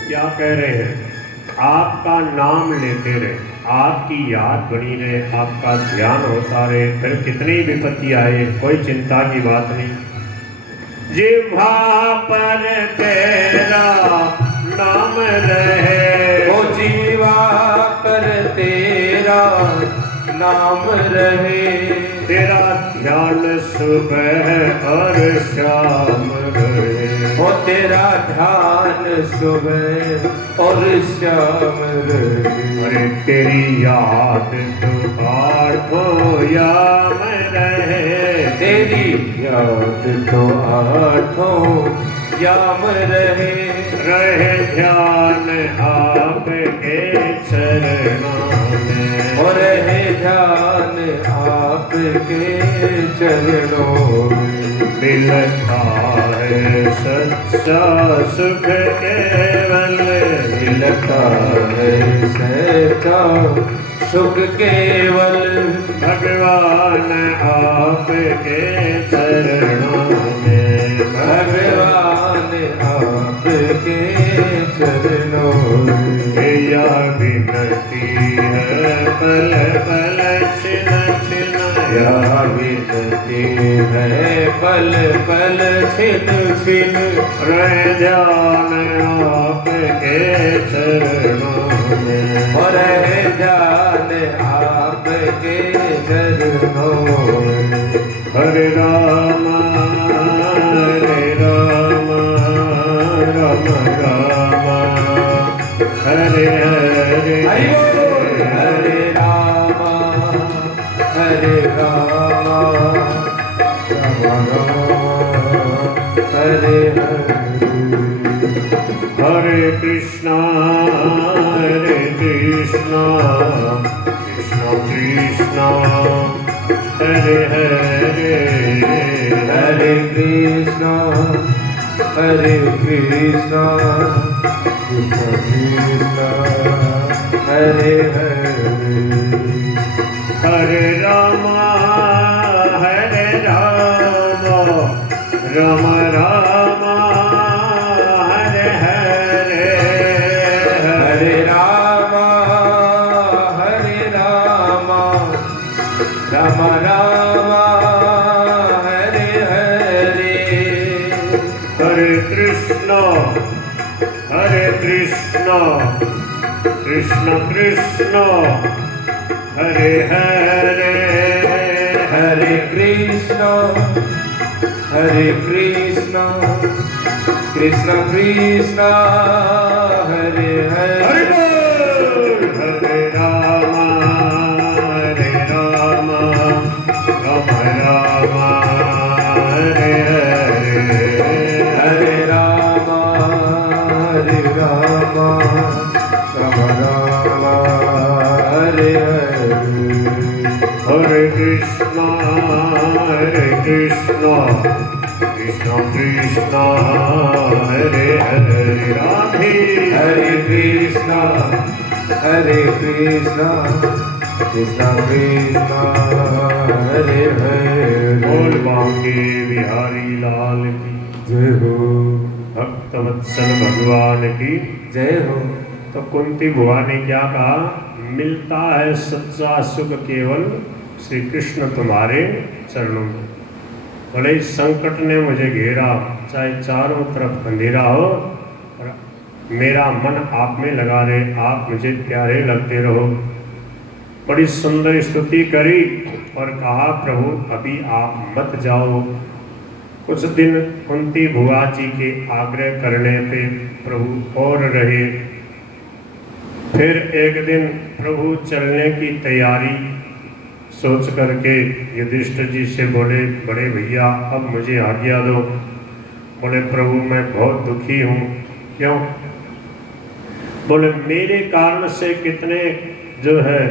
क्या कह रहे हैं, आपका नाम लेते रहे, आपकी याद बनी रहे, आपका ध्यान होता रहे, फिर कितनी विपत्ति आए कोई चिंता की बात नहीं। जिह्वा पर तेरा नाम रहे, ओ जीवा पर तेरा नाम रहे, तेरा ध्यान सुबह और शाम रहे, ओ तेरा ध्यान सुबह और शाम रहे, अरे तेरी याद तो आठों याम रहे, तेरी याद तो आठों याम रहे, रहे ध्यान आपके चरणों में, और रहे ध्यान आपके चरणों में। मिलता है सच्चा सुख केवल, मिलता है सच्चा सुख केवल भगवान आपके चरणों में, भगवान आपके चरणों में। या विनती है पल पल छिन छिन, या विनती है पल पल छिन छिन, रहे ध्यान आपके चरणों में, और है ध्यान आपके चरणों में। हरे राम राम राम हरे हरे, हरि बोल। हरे राम हरे राम राम राम हरे हरे, हरे कृष्णा कृष्णा कृष्णा हरे हरे, हरे कृष्णा हरे कृष्णा कृष्ण कृष्ण हरे हरे, हरे राम हरे राम राम राम हरे हरे हरे कृष्ण कृष्ण कृष्ण हरे हरे हरे कृष्ण कृष्ण कृष्ण हरे हरे हरे राम राम राम हरे हरे हरे राम राम हरे हरे हरे कृष्ण कृष्ण कृष्ण हरे हरे राधे हरे कृष्ण कृष्ण कृष्ण हरे हरे बोल बांके बिहारी लाल की जय हो भक्त वत्सल भगवान की जय हो। तो कुंती बुआ ने क्या कहा, मिलता है सच्चा सुख केवल श्री कृष्ण तुम्हारे चरणों में। भले इस संकट ने मुझे घेरा, चाहे चारों तरफ अंधेरा हो, पर मेरा मन आप में लगा रहे, आप मुझे प्यारे लगते रहो। बड़ी सुंदर स्तुति करी और कहा, प्रभु अभी आप मत जाओ। कुछ दिन कुंती बुआ जी के आग्रह करने पे प्रभु और रहे। फिर एक दिन प्रभु चलने की तैयारी सोच करके युधिष्ठिर जी से बोले, बड़े भैया अब मुझे आज्ञा दो। बोले, प्रभु मैं बहुत दुखी हूँ। क्यों? बोले, मेरे कारण से कितने जो है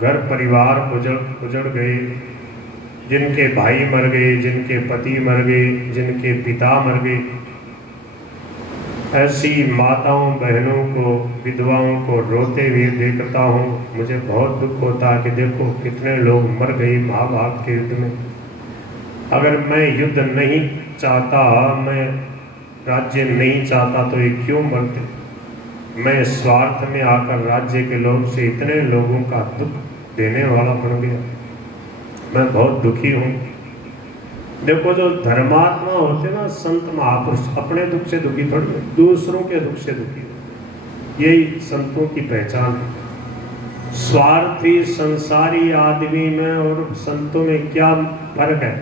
घर परिवार उजड़ गए, जिनके भाई मर गए, जिनके पति मर गए, जिनके पिता मर गए। ऐसी माताओं बहनों को, विधवाओं को रोते हुए देखता हूँ, मुझे बहुत दुख होता है कि देखो कितने लोग मर गए महाभारत के युद्ध में। अगर मैं युद्ध नहीं चाहता, मैं राज्य नहीं चाहता तो ये क्यों मरते? मैं स्वार्थ में आकर राज्य के लोग से इतने लोगों का दुख देने वाला बन गया। मैं बहुत दुखी हूँ। देखो जो धर्मात्मा होते ना, संत महापुरुष, अपने दुख से दुखी थोड़ी है, दूसरों के दुख से दुखी हो। यही संतों की पहचान है। स्वार्थी संसारी आदमी में और संतों में क्या फर्क है?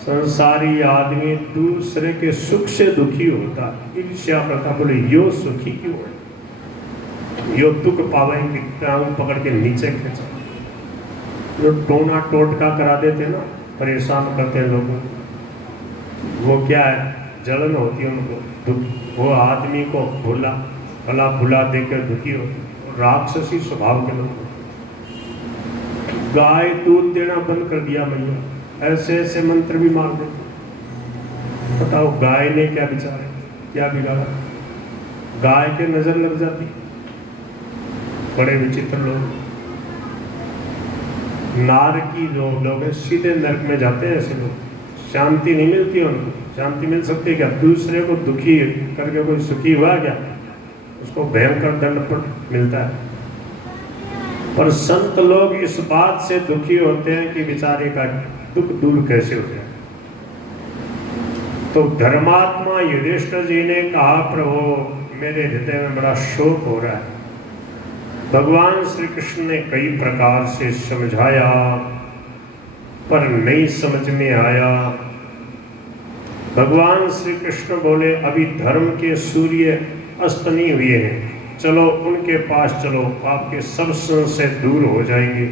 संसारी आदमी दूसरे के सुख से दुखी होता है, ईर्ष्या करता, बोले यो सुखी क्यों है, यो दुख पावेंगे, टांग पकड़ के नीचे खींचा। जो टोना टोटका करा देते ना, परेशान करते हैं लोगों को, वो क्या है, जलन होती है उनको, दुख। वो आदमी को भला भुला देकर दुखी होते, राक्षसी स्वभाव के लोग। गाय दूध देना बंद कर दिया मैया, ऐसे ऐसे मंत्र भी मार देते। बताओ गाय ने क्या बिचारे क्या बिगाड़ा? गाय के नजर लग जाती। बड़े विचित्र लोग। नारकी जो लोग हैं सीधे नरक में जाते हैं। ऐसे लोग, शांति नहीं मिलती उनको। शांति मिल सकती है क्या? दूसरे को दुखी करके कोई सुखी हुआ क्या? उसको भयंकर दंड पर मिलता है। पर संत लोग इस बात से दुखी होते हैं कि बेचारे का दुख दूर कैसे हो जाए। तो धर्मात्मा युधिष्ठिर जी ने कहा, प्रभु मेरे हृदय में बड़ा शोक हो रहा है। भगवान श्री कृष्ण ने कई प्रकार से समझाया पर नहीं समझ में आया। भगवान श्री कृष्ण बोले, अभी धर्म के सूर्य अस्त नहीं हुए हैं, चलो उनके पास चलो, आपके सब संशय दूर हो जाएंगे।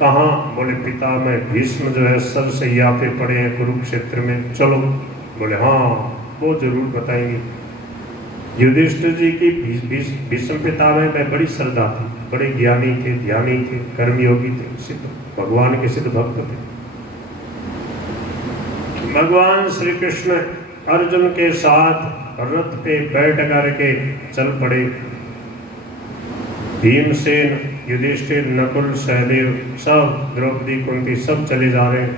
कहाँ? बोले, पिता में भीष्म जो है सरसैया पे पड़े हैं कुरुक्षेत्र में, चलो। बोले, हाँ वो जरूर बताएंगे। युधिष्ठिर जी की भीष्म पितामह में बड़ी श्रद्धा थी, बड़े ज्ञानी थे, ध्यानी थे, कर्मयोगी थे, सिद्ध भगवान के सिद्ध भक्त थे। भगवान श्री कृष्ण अर्जुन के साथ रथ पे बैठ करके चल पड़े। भीमसेन, युधिष्ठिर, नकुल, सहदेव, सब, द्रौपदी, कुंती, सब चले जा रहे हैं।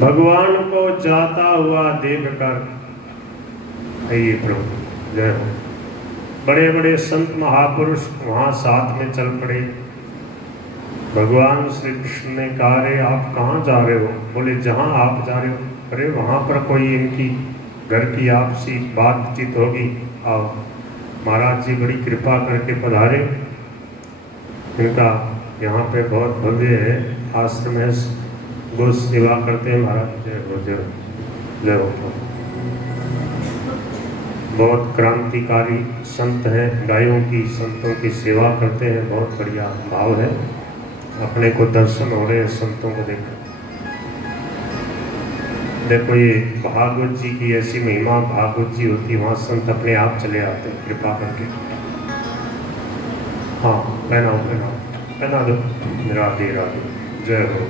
भगवान को जाता हुआ देखकर, आइए प्रभु जय हो। बड़े बड़े संत महापुरुष वहाँ साथ में चल पड़े। भगवान श्री कृष्ण ने कहा, अरे आप कहाँ जा रहे हो? बोले जहाँ आप जा रहे हो। अरे वहाँ पर कोई इनकी घर की आपसी बातचीत होगी, आओ। महाराज जी बड़ी कृपा करके पधारे। इनका यहाँ पे बहुत भव्य है आश्रम है, गो सेवा करते हैं महाराज। जय हो जय जय हो। बहुत क्रांतिकारी संत हैं, गायों की संतों की सेवा करते हैं, बहुत बढ़िया भाव है। अपने को दर्शन हो रहे हैं संतों को देखकर। देखो ये भागवत जी की ऐसी महिमा, भागवत जी होती, वहाँ संत अपने आप चले आते हैं कृपा करके। हाँ पहनाओ पहनाओ पहना दो। राधे राधे, जय हो,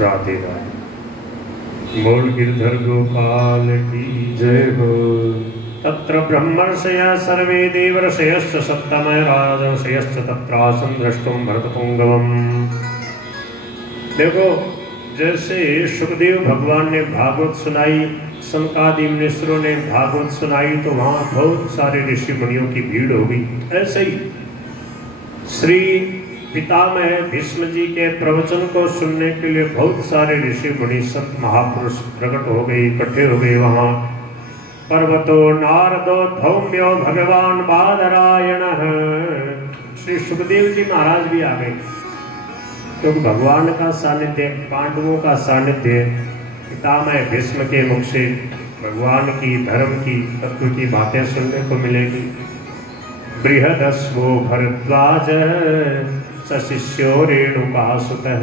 राधे राधे। बोल गिरधर गोपाल की जय हो। तत्र ब्रह्मर्षयः सर्वे देवर्षयश्च सप्तमः राजर्षयश्च तत्रासन् द्रष्टुं भरतपुंगवम्। देखो जैसे सुखदेव भगवान ने भागवत सुनाई, सनकादि मिश्रों ने भागवत सुनाई, तो वहाँ बहुत सारे ऋषि मुनियों की भीड़ हो गई। ऐसे ही श्री पितामह भीष्म जी के प्रवचन को सुनने के लिए बहुत सारे ऋषि मुनि संत महापुरुष प्रकट हो गए, इकट्ठे हो गए वहाँ। पर्वतो नारदो धौम्यो भगवान बादरायणः। श्री सुखदेव जी महाराज भी आ गए, क्योंकि भगवान का सानिध्य, पांडवों का सानिध्य पितामह भीष्म के मुख से भगवान की, धर्म की, तत्व की बातें सुनने को मिलेगी। बृहदस्वो भरद्वाज सशिष्यो रेणुकासुतः।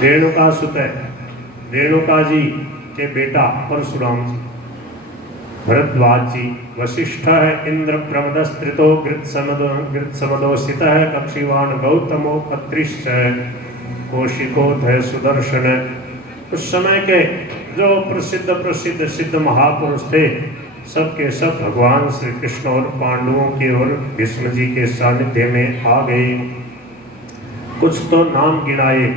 रेणुकासुतः, रेणुका जी के बेटा परशुराम जी, भरद्वाज जी, वशिष्ठ है, इंद्र प्रमदस्त्रितो गृत्समदोषितः, कक्षीवान गौतमो पत्रिश्च कौशिकोत है सुदर्शन। उस समय के जो प्रसिद्ध सिद्ध महापुरुष थे, सबके सब भगवान श्री कृष्ण और पांडवों के और भीष्म जी के सानिध्य में आ गए। कुछ तो नाम गिनाए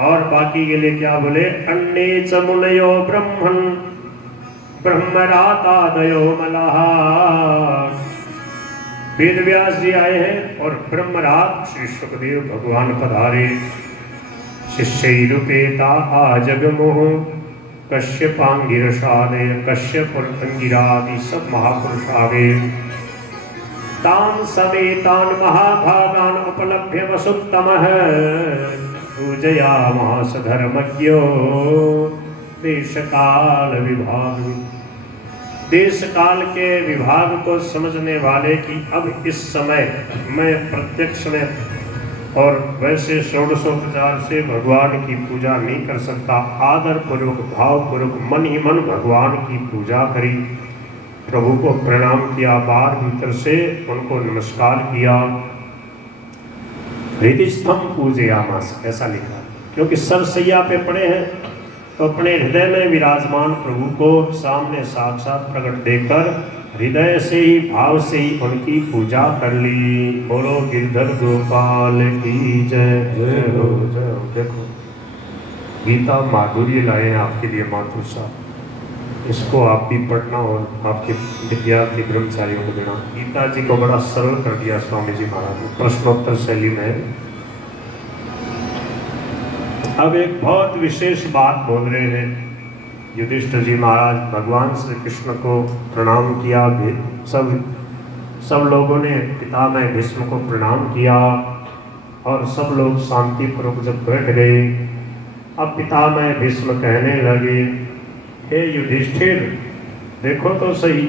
और बाकी के लिए क्या बोले? अन्ये च मुनयो ब्रह्मन् ब्रह्मरातादयो मलाः। वेद व्यास जी आए हैं और ब्रह्मरात श्री सुखदेव भगवान पधारे। शिष्यैरुपेता आजगमुः कश्यपांगिरसादय, कश्यप और अंगिरा आदि सब महापुरुष आ गए। तान समेतान महाभागान उपलभ्य वसुत्तमः पूजयामास धर्मज्ञो देश काल विभाग। देश काल के विभाग को समझने वाले की अब इस समय मैं प्रत्यक्ष में और वैसे षोडशोपचार से भगवान की पूजा नहीं कर सकता। आदर पूर्वक, भाव पूर्वक, मन ही मन भगवान की पूजा करी, प्रभु को प्रणाम किया, बाहर भीतर से उनको नमस्कार किया। हृदयस्थम पूजयामास ऐसा लिखा, क्योंकि सरसैया पे पड़े हैं तो अपने हृदय में विराजमान प्रभु को सामने साक्षात प्रकट देकर हृदय से ही, भाव से ही उनकी पूजा कर ली। बोलो गिरधर गोपाल की जय जय हो जय हो। देखो गीता माधुर्य लाए हैं आपके लिए मातृ साहब, इसको आप भी पढ़ना और आपके विद्यार्थी ब्रह्मचारियों को देना। गीता जी को बड़ा सरल कर दिया स्वामी जी महाराज ने, प्रश्नोत्तर शैली में। अब एक बहुत विशेष बात बोल रहे हैं। युधिष्ठिर जी महाराज भगवान श्री कृष्ण को प्रणाम किया, सब लोगों ने पितामह भीष्म को प्रणाम किया और सब लोग शांतिपूर्वक जब बैठ गए, अब पितामह भीष्म कहने लगे, हे युधिष्ठिर देखो तो सही,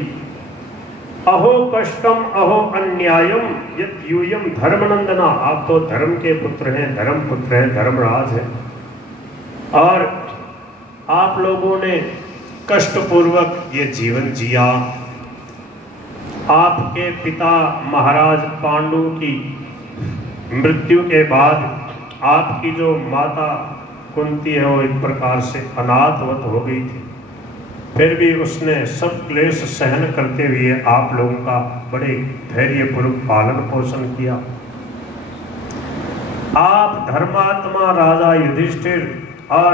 अहो कष्टम अहो अन्यायम यत् यूयम धर्मनंदना। आप तो धर्म के पुत्र हैं, धर्म पुत्र हैं, धर्मराज हैं, और आप लोगों ने कष्टपूर्वक ये जीवन जिया। आपके पिता महाराज पांडु की मृत्यु के बाद आपकी जो माता कुंती है वो एक प्रकार से अनाथवत हो गई थी, फिर भी उसने सब क्लेश सहन करते हुए आप लोगों का बड़े धैर्यपूर्वक पालन पोषण किया। आप धर्मात्मा राजा युधिष्ठिर और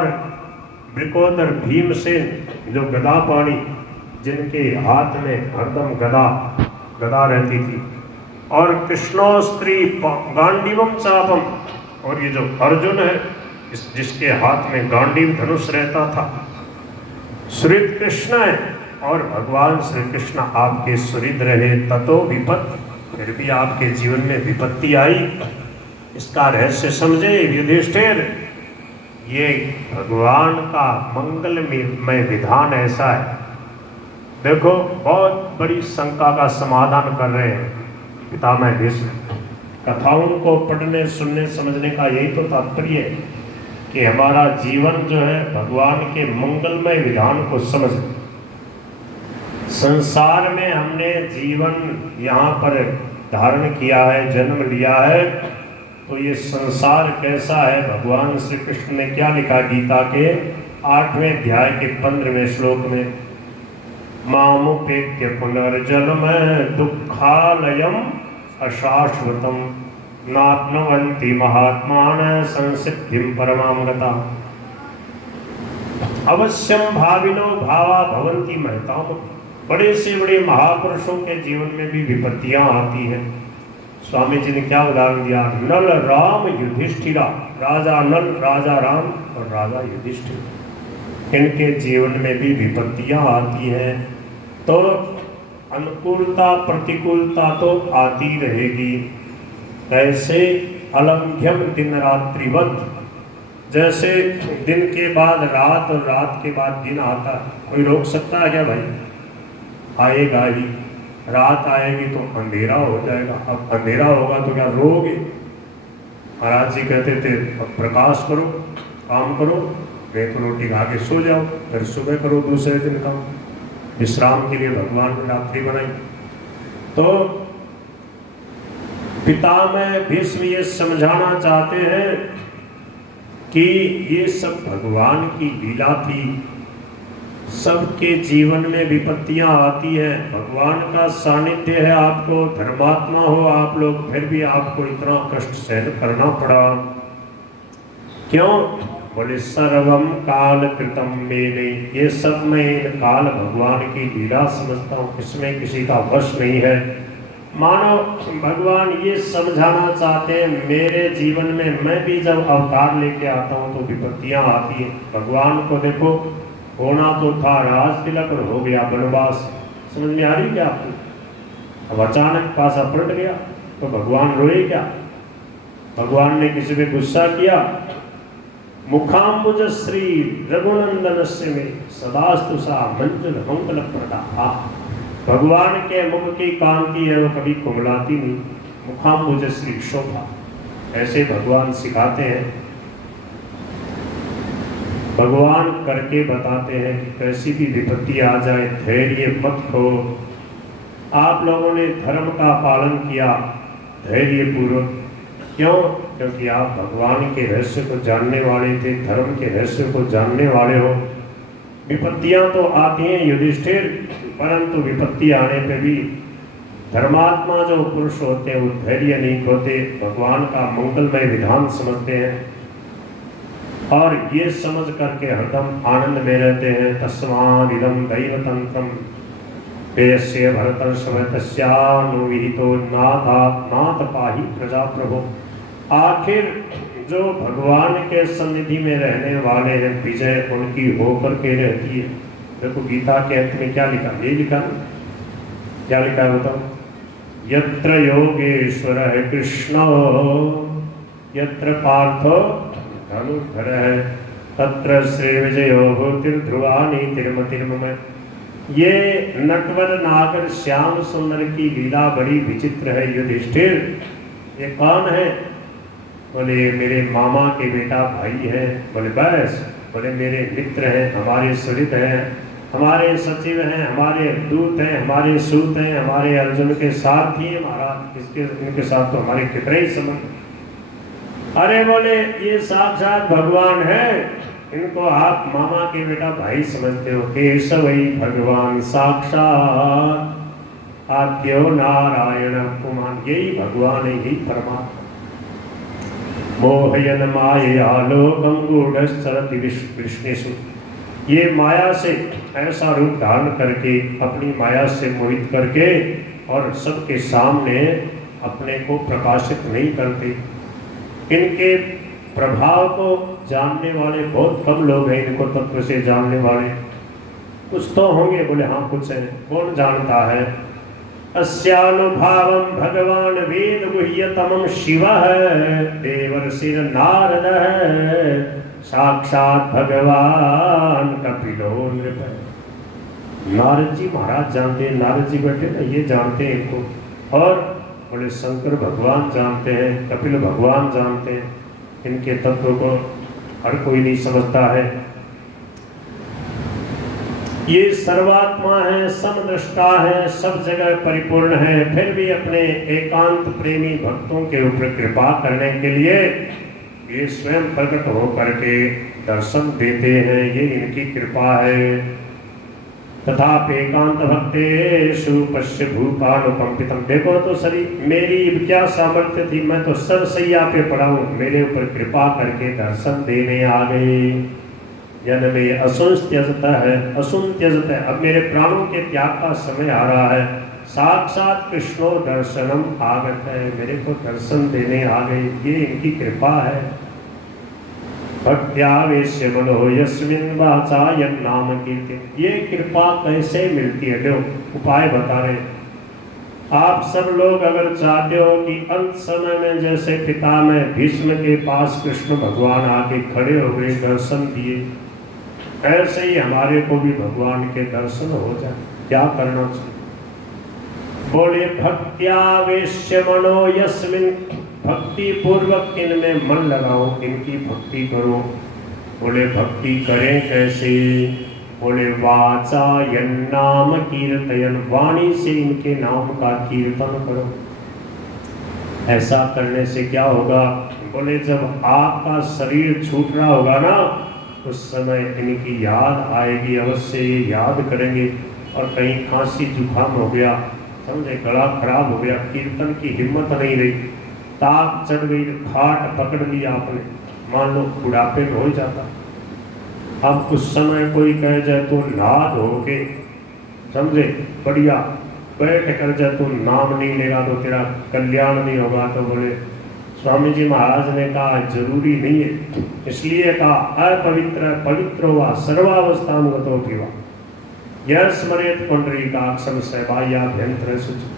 वृकोदर भीमसेन जो गदापाणी, जिनके हाथ में हरदम गदा रहती थी, और कृष्णोस्त्री गांडीवम चापम, और ये जो अर्जुन है जिसके हाथ में गांडीव धनुष रहता था, श्री कृष्ण है, और भगवान श्री कृष्ण आपके सुहृद रहे, ततो विपत्ति, फिर भी आपके जीवन में विपत्ति आई। इसका रहस्य समझे युधिष्ठिर, ये भगवान का मंगलमय विधान ऐसा है। देखो, बहुत बड़ी शंका का समाधान कर रहे हैं पितामह भीष्म। कथाओं को पढ़ने सुनने समझने का यही तो तात्पर्य है कि हमारा जीवन जो है भगवान के मंगलमय विधान को समझ। संसार में हमने जीवन यहाँ पर धारण किया है, जन्म लिया है, तो ये संसार कैसा है, भगवान श्री कृष्ण ने क्या लिखा गीता के 8वें अध्याय के 15वें श्लोक में, मामुपेत्य पुनर्जन्म दुःखालयम अशाश्वतम नाप्नुवन्ति महात्मानः संसिद्धिं परमां गता अवश्यम भाविनो भावा भवन्ति महताम। बड़े से बड़े महापुरुषों के जीवन में भी विपत्तियां आती हैं। स्वामी जी ने क्या उदाहरण दिया, नल राम युधिष्ठिरा, राजा नल, राजा राम और राजा युधिष्ठिर, इनके जीवन में भी विपत्तियां आती हैं। तो अनुकूलता प्रतिकूलता तो आती रहेगी। ऐसे अलंघ्यम दिन रात्रिवत, जैसे दिन के बाद रात और रात के बाद दिन आता, कोई रोक सकता है क्या भाई? आएगा ही। रात आएगी तो अंधेरा हो जाएगा। अब अंधेरा होगा तो क्या रोगे? महाराज जी कहते थे अब प्रकाश करो, काम करो, नहीं तो रोटी खा के सो जाओ, फिर सुबह करो दूसरे दिन काम। विश्राम के लिए भगवान ने रात्रि बनाई। तो पितामह भीष्म ये समझाना चाहते हैं कि ये सब भगवान की लीला थी। सबके जीवन में विपत्तियां आती हैं, भगवान का सानिध्य है, आपको धर्मात्मा हो आप लोग, फिर भी आपको इतना कष्ट सहन करना पड़ा। क्यों? बोले सर्वम काल कृतम मेने, ये सब मैं इन काल भगवान की लीला समझता हूँ, इसमें किसी का वश नहीं है। मानो भगवान ये समझाना चाहते हैं मेरे जीवन में मैं भी जब अवतार लेके आता हूँ तो विपत्तियां आती हैं। भगवान को देखो, होना तो था राज तिलक और हो गया वनवास। समझ में आ रही क्या आपको? अब अचानक पासा पलट गया तो भगवान रोए क्या? भगवान ने किसी पे गुस्सा किया? मुखाम्बुज श्री रघुनंदन से में सदास्तु सा मंजुल मंगल प्रदा। भगवान के मुख की कांति है वो कभी कुमलाती नहीं। मुखाम्बुज श्री शोभा, ऐसे भगवान सिखाते हैं। भगवान करके बताते हैं कि कैसी भी विपत्ति आ जाए धैर्य मत खो। आप लोगों ने धर्म का पालन किया धैर्य पूर्वक। क्यों? क्योंकि आप भगवान के रहस्य को जानने वाले थे, धर्म के रहस्य को जानने वाले हो। विपत्तियां तो आती हैं युधिष्ठिर, परंतु विपत्ति आने पे भी धर्मात्मा जो पुरुष होते हैं वो धैर्य नहीं खोते, भगवान का मंगलमय विधान समझते हैं और ये समझ करके हरदम आनंद में रहते हैं। तस्मादिदं दैवतंत्रम वेयस्य भरतर्षभ तस्यानुविहितो नाथ पाहि प्रजा प्रभो। आखिर जो भगवान के सन्निधि में रहने वाले हैं विजय उनकी होकर के रहती है। देखो गीता के अंत में क्या लिखा, ये लिखा ना, क्या लिखा है बताओ? यत्र योगेश्वर है कृष्ण यत्र पार्थो धनुर्धर है तत्र श्री विजयो भूतिर्ध्रुवा नीतिर्मतिर्मय। ये नटवर नागर श्याम सुंदर की लीला बड़ी विचित्र है युधिष्ठिर। ये कौन है? बोले मेरे मामा के बेटा भाई है। बोले बस? बोले मेरे मित्र हैं, हमारे सुहृद हैं, हमारे सचिव हैं, हमारे दूत हैं, हमारे सूत हैं, हमारे अर्जुन के साथ ही महाराज, इसके इनके साथ तो हमारे कितने ही संबंध। अरे बोले ये साक्षात भगवान है, इनको आप मामा के बेटा भाई समझते हो। केशव ही भगवान साक्षात आद्यो नारायण पुमान, यही भगवान है, यही परमात्मा। मोहयन माया लोकं गूढ़श्चरति विष्णुषु। ये माया से ऐसा रूप धारण करके अपनी माया से मोहित करके और सबके सामने अपने को प्रकाशित नहीं करते। इनके प्रभाव को जानने वाले बहुत कम लोग हैं, इनको तत्व से जानने वाले कुछ तो होंगे, बोले हाँ कुछ है, कौन जानता है। अस्यानुभावम भगवान वेद गुह्यतमम शिवः देवर्षिर नारद साक्षात भगवान कपिलो नृप। नारद जी महाराज जानते हैं, नारद जी बैठे ना ये जानते हैं इनको, और बोले शंकर भगवान जानते हैं, कपिल भगवान जानते हैं। इनके तत्व को हर कोई नहीं समझता है। ये सर्वात्मा है, समदृष्टा है, सब जगह परिपूर्ण है, फिर भी अपने एकांत प्रेमी भक्तों के ऊपर कृपा करने के लिए ये स्वयं प्रकट होकर के दर्शन देते हैं, ये इनकी कृपा है। तथापि एकांत भक्तेषु पश्य भूपानुकंपितम। देखो तो सरी मेरी क्या सामर्थ्य थी, मैं तो सरसैया पे पड़ा हूँ, मेरे ऊपर कृपा करके दर्शन देने आ गए। जन्मे असुंत्यजता है, असुंत्यजता है, अब मेरे प्राणों के त्याग का समय आ रहा है। साक्षात कृष्णो दर्शनम आगत है, मेरे को दर्शन देने आ गए, ये इनकी कृपा है। भक्त्यावेश्य मनो यस्मिन् वाचा यन्नाम कीर्ति। ये कृपा कैसे मिलती है, देखो उपाय बता रहे। आप सब लोग अगर चाहते हो कि अंत समय में जैसे पिता में भीष्म के पास कृष्ण भगवान आके खड़े हो गए, दर्शन दिए, ऐसे ही हमारे को भी भगवान के दर्शन हो जाए, क्या करना चाहिए? बोले भक्त्यावेश्य मनो यस्मिन्, भक्ति पूर्वक इनमें मन लगाओ, इनकी भक्ति करो। बोले भक्ति करें कैसे? बोले वाचा यन्नाम कीर्तयन, वाणी से इनके नाम का कीर्तन करो। ऐसा करने से क्या होगा? बोले जब आपका शरीर छूट रहा होगा ना, उस समय इनकी याद आएगी, अवश्य ये याद करेंगे। और कहीं खांसी जुकाम हो गया, समझे, गला खराब हो गया, कीर्तन की हिम्मत नहीं रही, ताप चढ़ गई, खाट पकड़ लिया आपने, मान लो बुढ़ापे में हो जाता। अब उस समय कोई कह जाए तो नहा धो के, समझे, बढ़िया बैठ कर जाए तो नाम नहीं लेगा तो तेरा कल्याण नहीं होगा, तो बोले स्वामी जी महाराज ने कहा जरूरी नहीं है, इसलिए कहा अपवित्र पवित्र हुआ सर्वावस्था में गतो पीवा यह स्मरेत पुंडरीकाक्षम सहबाह्याभ्यंतर शुचि।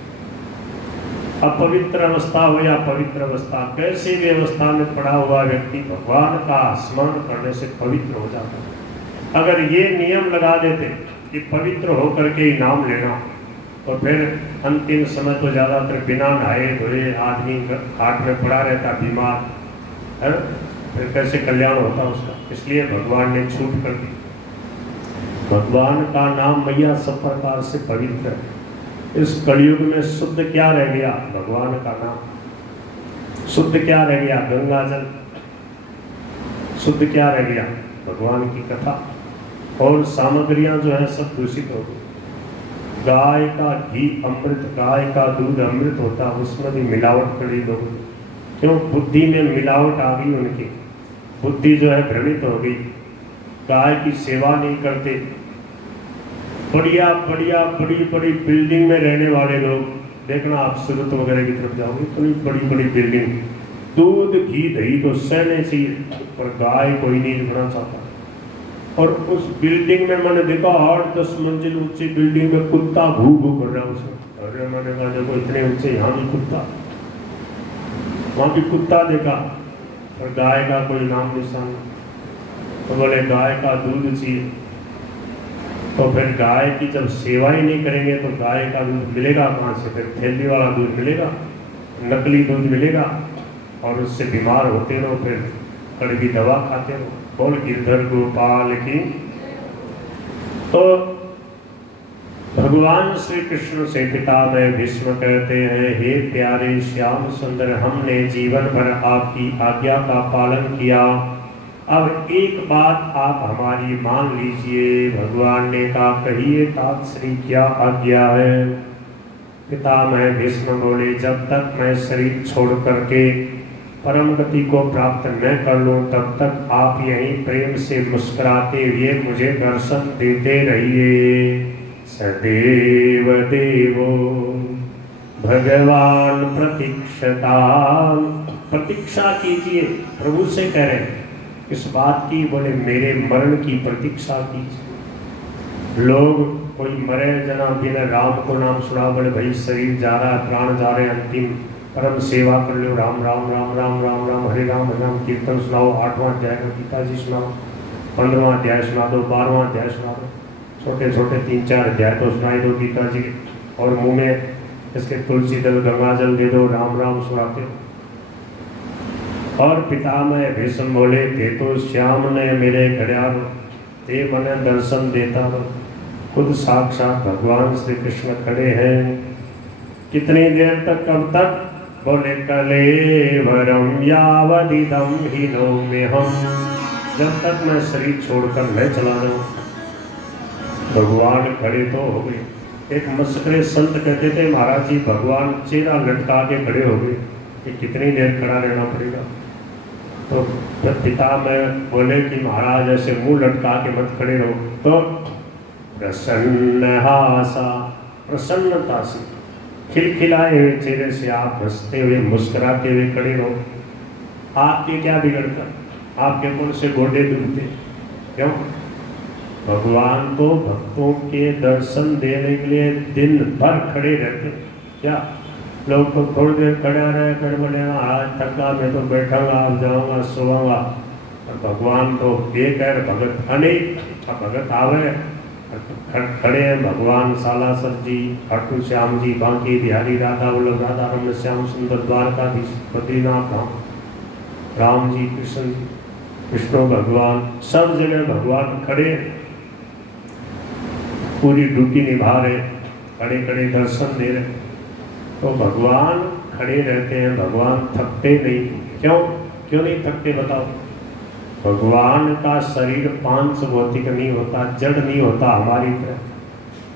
अपवित्र अवस्था हो या पवित्र अवस्था, कैसी भी अवस्था में पड़ा हुआ व्यक्ति भगवान का स्मरण करने से पवित्र हो जाता है। अगर ये नियम लगा देते कि पवित्र होकर के ही नाम लेना, तो फिर अंतिम समय तो ज़्यादातर बिना नहाए धोए आदमी खाट में पड़ा रहता बीमार है, फिर कैसे कल्याण होता उसका। इसलिए भगवान ने छूट कर दी। भगवान का नाम मैया सब प्रकार से पवित्र है। इस कलयुग में शुद्ध क्या रह गया? भगवान का नाम। शुद्ध क्या रह गया? गंगा जल। शुद्ध क्या रह गया? भगवान की कथा। और सामग्रियां जो है सब दूषित हो गई। गाय का घी अमृत, गाय का दूध अमृत होता, उसमें भी मिलावट करी लोगों ने। क्यों? बुद्धि में मिलावट आ गई उनकी, बुद्धि जो है भ्रमित हो गई। गाय की सेवा नहीं करते। बढ़िया बढ़िया बड़ी बड़ी बिल्डिंग में रहने वाले लोग, देखना आप सूरत वगैरह की तरफ जाओगे, इतनी बड़ी बड़ी बिल्डिंग, दूध घी दही तो सहने चाहिए, पर गाय कोई नहीं रखना चाहता। और उस बिल्डिंग में मैंने देखा 8-10 मंजिल ऊंची बिल्डिंग में कुत्ता भू भू कर रहा है उसमें। अरे मैंने कहा देखो इतने ऊंचे, यहाँ भी कुत्ता, वहाँ भी कुत्ता देखा, और गाय का कोई नाम निशान। तो बोले गाय का दूध चाहिए, तो फिर गाय की जब सेवा ही नहीं करेंगे तो गाय का दूध मिलेगा कहाँ से? फिर थैली वाला दूध मिलेगा, नकली दूध मिलेगा, और उससे बीमार होते रहो, फिर कड़वी दवा खाते रहो। बोल गिरधर गोपाल की। तो भगवान श्री कृष्ण से पिता में भीष्म कहते हैं, हे प्यारे श्याम सुंदर, हमने जीवन भर आपकी आज्ञा का पालन किया, अब एक बात आप हमारी मान लीजिए। भगवान ने कहा कहिए तात श्री क्या आज्ञा है? पिता में भीष्म बोले, जब तक मैं शरीर छोड़ करके परम गति को प्राप्त न कर लूं, तब तक आप यहीं प्रेम से मुस्कुराते हुए मुझे दर्शन देते रहिए। सदैव देवो भगवान प्रतीक्षता, प्रतीक्षा कीजिए। प्रभु से कह रहे हैं इस बात की, बोले मेरे मरण की प्रतीक्षा कीजिए। लोग कोई मरे जना बिना राम को नाम सुना, बोले भाई शरीर जा रहा है, प्राण जा रहे हैं, अंतिम परम सेवा कर लो, राम राम राम राम राम राम हरे राम कीर्तन सुनाओ, 8वां अध्याय का गीता जी सुनाओ, 15वां अध्याय सुना दो, 12वां अध्याय सुना दो, छोटे छोटे 3-4 अध्याय तो सुनाई दो गीता जी के, और मुंह में इसके तुलसी दल गंगा जल दे दो, राम राम सुनाते हो। और पितामह भीष्म बोले थे तो श्याम ने मेरे घड़ियाल ते मने दर्शन देता हो। खुद साक्षात भगवान श्री कृष्ण खड़े हैं। कितनी देर तक, कब तक? बोले कलेवरम यावदिदम हीनो में हम, जब तक मैं शरीर छोड़कर न चला जाऊं। भगवान खड़े तो हो गए। एक मस्करे संत कहते थे महाराज जी भगवान चेहरा लटका के खड़े हो गए, कि कितनी देर खड़ा रहना पड़ेगा। तो पिता में बोले कि महाराज ऐसे मुंह लटका के मत खड़े रहो। तो प्रसन्न हासा, प्रसन्नता से खिलखिलाए हुए चेहरे से आप हंसते हुए मुस्कुराते हुए खड़े रहो। आपके क्या बिगड़ता? आपके कौन से गोडे डूबते? क्यों? भगवान तो भक्तों के दर्शन देने के लिए दिन भर खड़े रहते। क्या लोग तो थोड़ी देर खड़ा रहे, कर बोले आज थका मैं तो बैठाऊंगा, आप जाऊंगा, सोऊंगा। और भगवान तो एक है, भगत अनेक, भगत आवे खड़े हैं। भगवान सालासर जी, खाटू श्याम जी, बांकी बिहारी, राधा वल्लभ, राधा रमन, श्याम सुंदर, द्वारकाधीश, बद्रीनाथ धाम, राम जी, कृष्ण जी, विष्णु भगवान, सब जगह भगवान खड़े, पूरी ड्यूटी निभा रहे, खड़े खड़े दर्शन दे रहे। तो भगवान खड़े रहते हैं, भगवान थकते नहीं। क्यों नहीं थकते बताओ? भगवान का शरीर पांच भौतिक नहीं होता, जड़ नहीं होता हमारी तरह।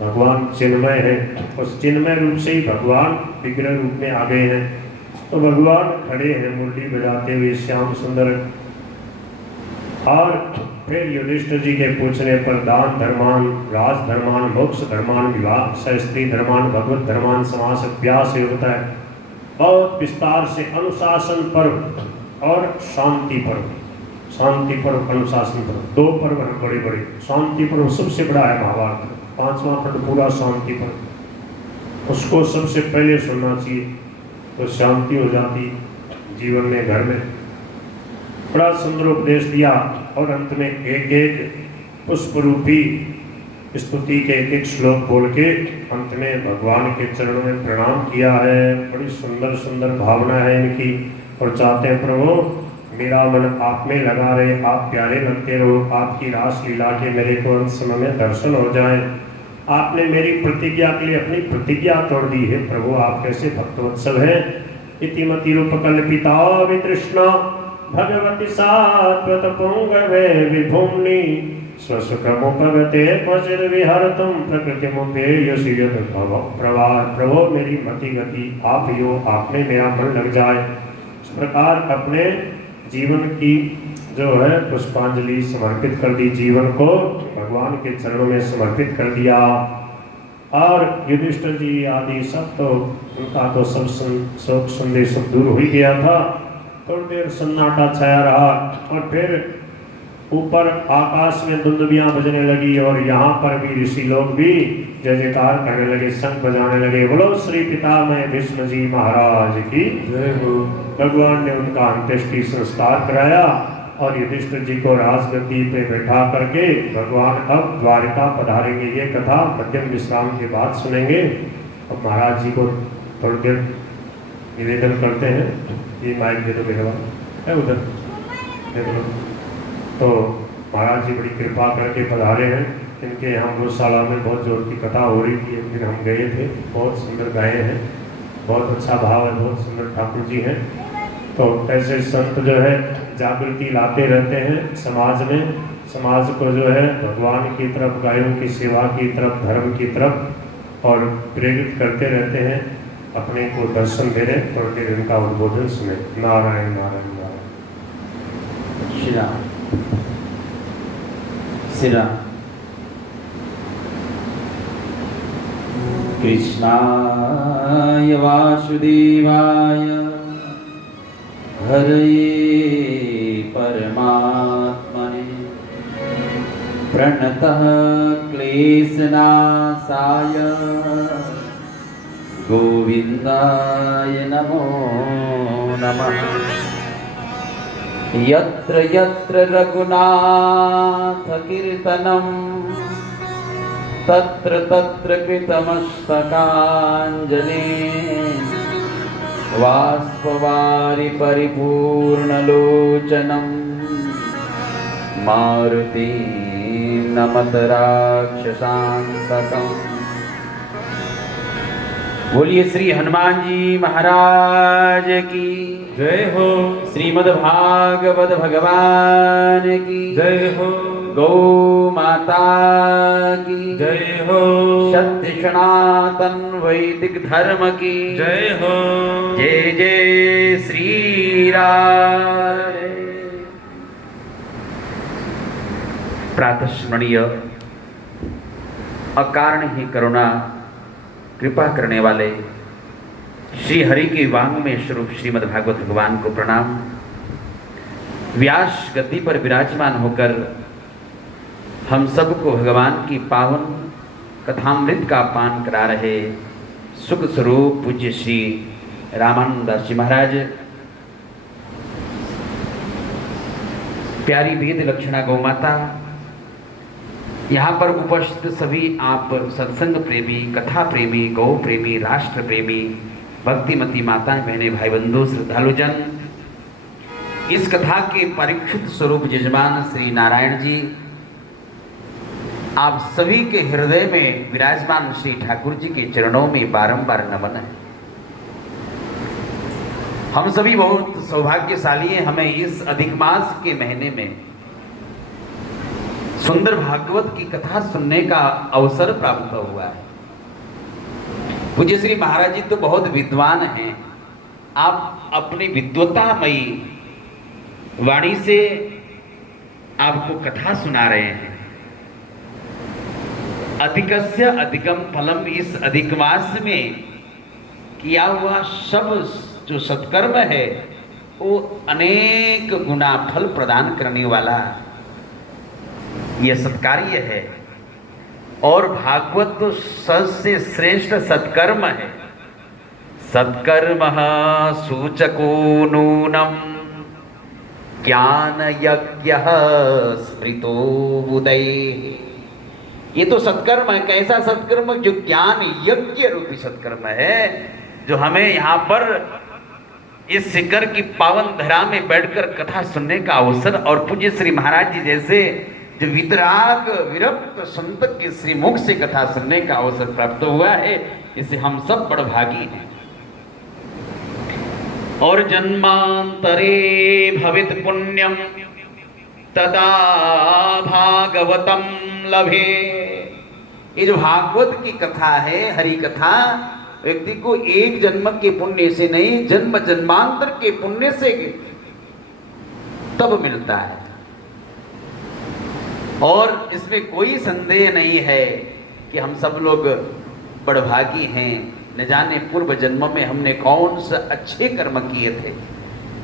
भगवान चिन्मय है, उस चिन्मय रूप से ही भगवान विग्रह रूप में आ गए हैं। तो भगवान खड़े हैं मुरली बजाते हुए, श्याम सुंदर। और फिर युधिष्ठिर जी के पूछने पर दान धर्मान, राज धर्मान, मोक्ष धर्मान, विवाह शास्त्री धर्मान, भगवत धर्मान, समास अभ्यास होता है। बहुत विस्तार से अनुशासन पर्व और शांति पर्व, शांति पर्व, अनुशासन पर्व, 2 पर्व हैं बड़े बड़े। शांति पर्व सबसे बड़ा है महाभारत, 5वां खंड पूरा शांति पर्व, उसको सबसे पहले सुनना चाहिए, तो शांति हो जाती जीवन में, घर में। बड़ा सुंदर उपदेश दिया। और अंत में एक एक पुष्प रूपी स्तुति के एक एक श्लोक बोल के अंत में भगवान के चरणों में प्रणाम किया है। बड़ी सुंदर सुंदर भावना है इनकी। और चाहते हैं प्रभु मेरा मन आप में लगा रहे, आप प्यारे लगते रहो, आपकी रास लीला के मेरे को अंत समय में दर्शन हो जाए। आपने मेरी प्रतिज्ञा के लिए अपनी प्रतिज्ञा तोड़ दी है प्रभु, आप कैसे भक्तवत्सल हैं। इतिमति रूपकल्पिता वितृष्णा भगवती सात्वत पुंगवे विभुम्नि स्वसुखमुपगते क्वचिद् विहरतुं प्रकृतिमुपेयसि यद् प्रवाह। प्रभो मेरी मति गति आप ही हो, आप में मेरा मन लग जाए। इस प्रकार अपने जीवन की जो है पुष्पांजलि समर्पित कर दी, जीवन को भगवान के चरणों में समर्पित कर दिया। और युधिष्ठिर जी आदि सब तो उनका तो सब शोक संदेश दूर हो ही गया था। थोड़ी देर सन्नाटा छाया रहा और फिर ऊपर आकाश में दुंदुभियां बजने लगी और यहाँ पर भी ऋषि लोग भी जय जयकार करने लगे, शंख बजाने लगे। बोलो श्री पितामह भीष्म जी महाराज की जय हो। भगवान ने उनका अंत्येष्टि संस्कार कराया और युधिष्ठिर जी को राजगद्दी पे बैठा करके भगवान अब द्वारका पधारेंगे। ये कथा मध्यम विश्राम के बाद सुनेंगे। अब महाराज जी को थोड़ी देर निवेदन करते हैं। ये माइक दे दो मेरे है उधर दे दो। तो महाराज जी बड़ी कृपा करके पधारे हैं। इनके यहाँ गौशाला में बहुत जोर की कथा हो रही थी, एक दिन हम गए थे, बहुत सुंदर गाए हैं, बहुत अच्छा भाव है, बहुत सुंदर ठाकुर जी हैं। तो ऐसे संत जो है जागृति लाते रहते हैं समाज में, समाज को जो है भगवान की तरफ, गायों की सेवा की तरफ, धर्म की तरफ और प्रेरित करते रहते हैं। अपने को दर्शन दे रहे, थोड़ी देर इनका उद्बोधन सुने। नारायण नारायण नारायण। श्री राम श्री राम। कृष्णाय वासुदेवाय हरये परमात्मने प्रणतः क्लेशनाशाय गोविन्दाय नमो नमः। यत्र यत्र रघुनाथ कीर्तनं तत्र तत्र कृतमस्तकाञ्जलि बाष्पवारि परिपूर्णलोचनं मारुति नमत राक्षसान्तकम्। बोलिए श्री हनुमान जी महाराज की जय हो। श्रीमद्भागवत भगवान की जय हो। गौ माता की जय हो। सत्य सनातन वैदिक धर्म की जय हो। जय जय श्री राम। प्रातस्मरणीय अकारण ही करुणा कृपा करने वाले श्री हरि के वांग में स्वरूप श्रीमद् भागवत भगवान को प्रणाम। व्यास गद्दी पर विराजमान होकर हम सबको भगवान की पावन कथामृत का पान करा रहे सुख स्वरूप पूज्य श्री रामानंद दास जी महाराज, प्यारी वेद लक्षणा गौ माता, यहाँ पर उपस्थित सभी आप सत्संग प्रेमी, कथा प्रेमी, गौ प्रेमी, राष्ट्र प्रेमी, भक्तिमती माताएं, बहने, भाई बंधु, श्रद्धालुजन, इस कथा के परीक्षित स्वरूप यजमान श्री नारायण जी, आप सभी के हृदय में विराजमान श्री ठाकुर जी के चरणों में बारंबार नमन है। हम सभी बहुत सौभाग्यशाली हैं, हमें इस अधिक मास के महीने में सुंदर भागवत की कथा सुनने का अवसर प्राप्त हुआ है। पूज्य श्री महाराज जी तो बहुत विद्वान हैं, आप अपनी विद्वतामयी वाणी से आपको कथा सुना रहे हैं। अधिकस्य अधिकम फलम, इस अधिक मास में किया हुआ सब जो सत्कर्म है वो अनेक गुना फल प्रदान करने वाला यह सत्कार्य है। और भागवत तो सबसे श्रेष्ठ सत्कर्म है। सत्कर्म सूचको नूनम ज्ञान यज्ञ स्मृतो उदय। ये तो सत्कर्म है। कैसा सत्कर्म? जो ज्ञान यज्ञ रूपी सत्कर्म है, जो हमें यहाँ पर इस शिखर की पावन धरा में बैठकर कथा सुनने का अवसर, और पूज्य श्री महाराज जी जैसे जो वितराग विरक्त संत के श्रीमुख से कथा सुनने का अवसर प्राप्त हुआ है, इसे हम सब बड़भागी हैं। और जन्मांतरे भवित पुण्यम तदा भागवतम लभे। ये जो भागवत की कथा है, हरि कथा, व्यक्ति को एक जन्म के पुण्य से नहीं, जन्म जन्मांतर के पुण्य से तब मिलता है। और इसमें कोई संदेह नहीं है कि हम सब लोग बड़भागी हैं। न जाने पूर्व जन्म में हमने कौन से अच्छे कर्म किए थे,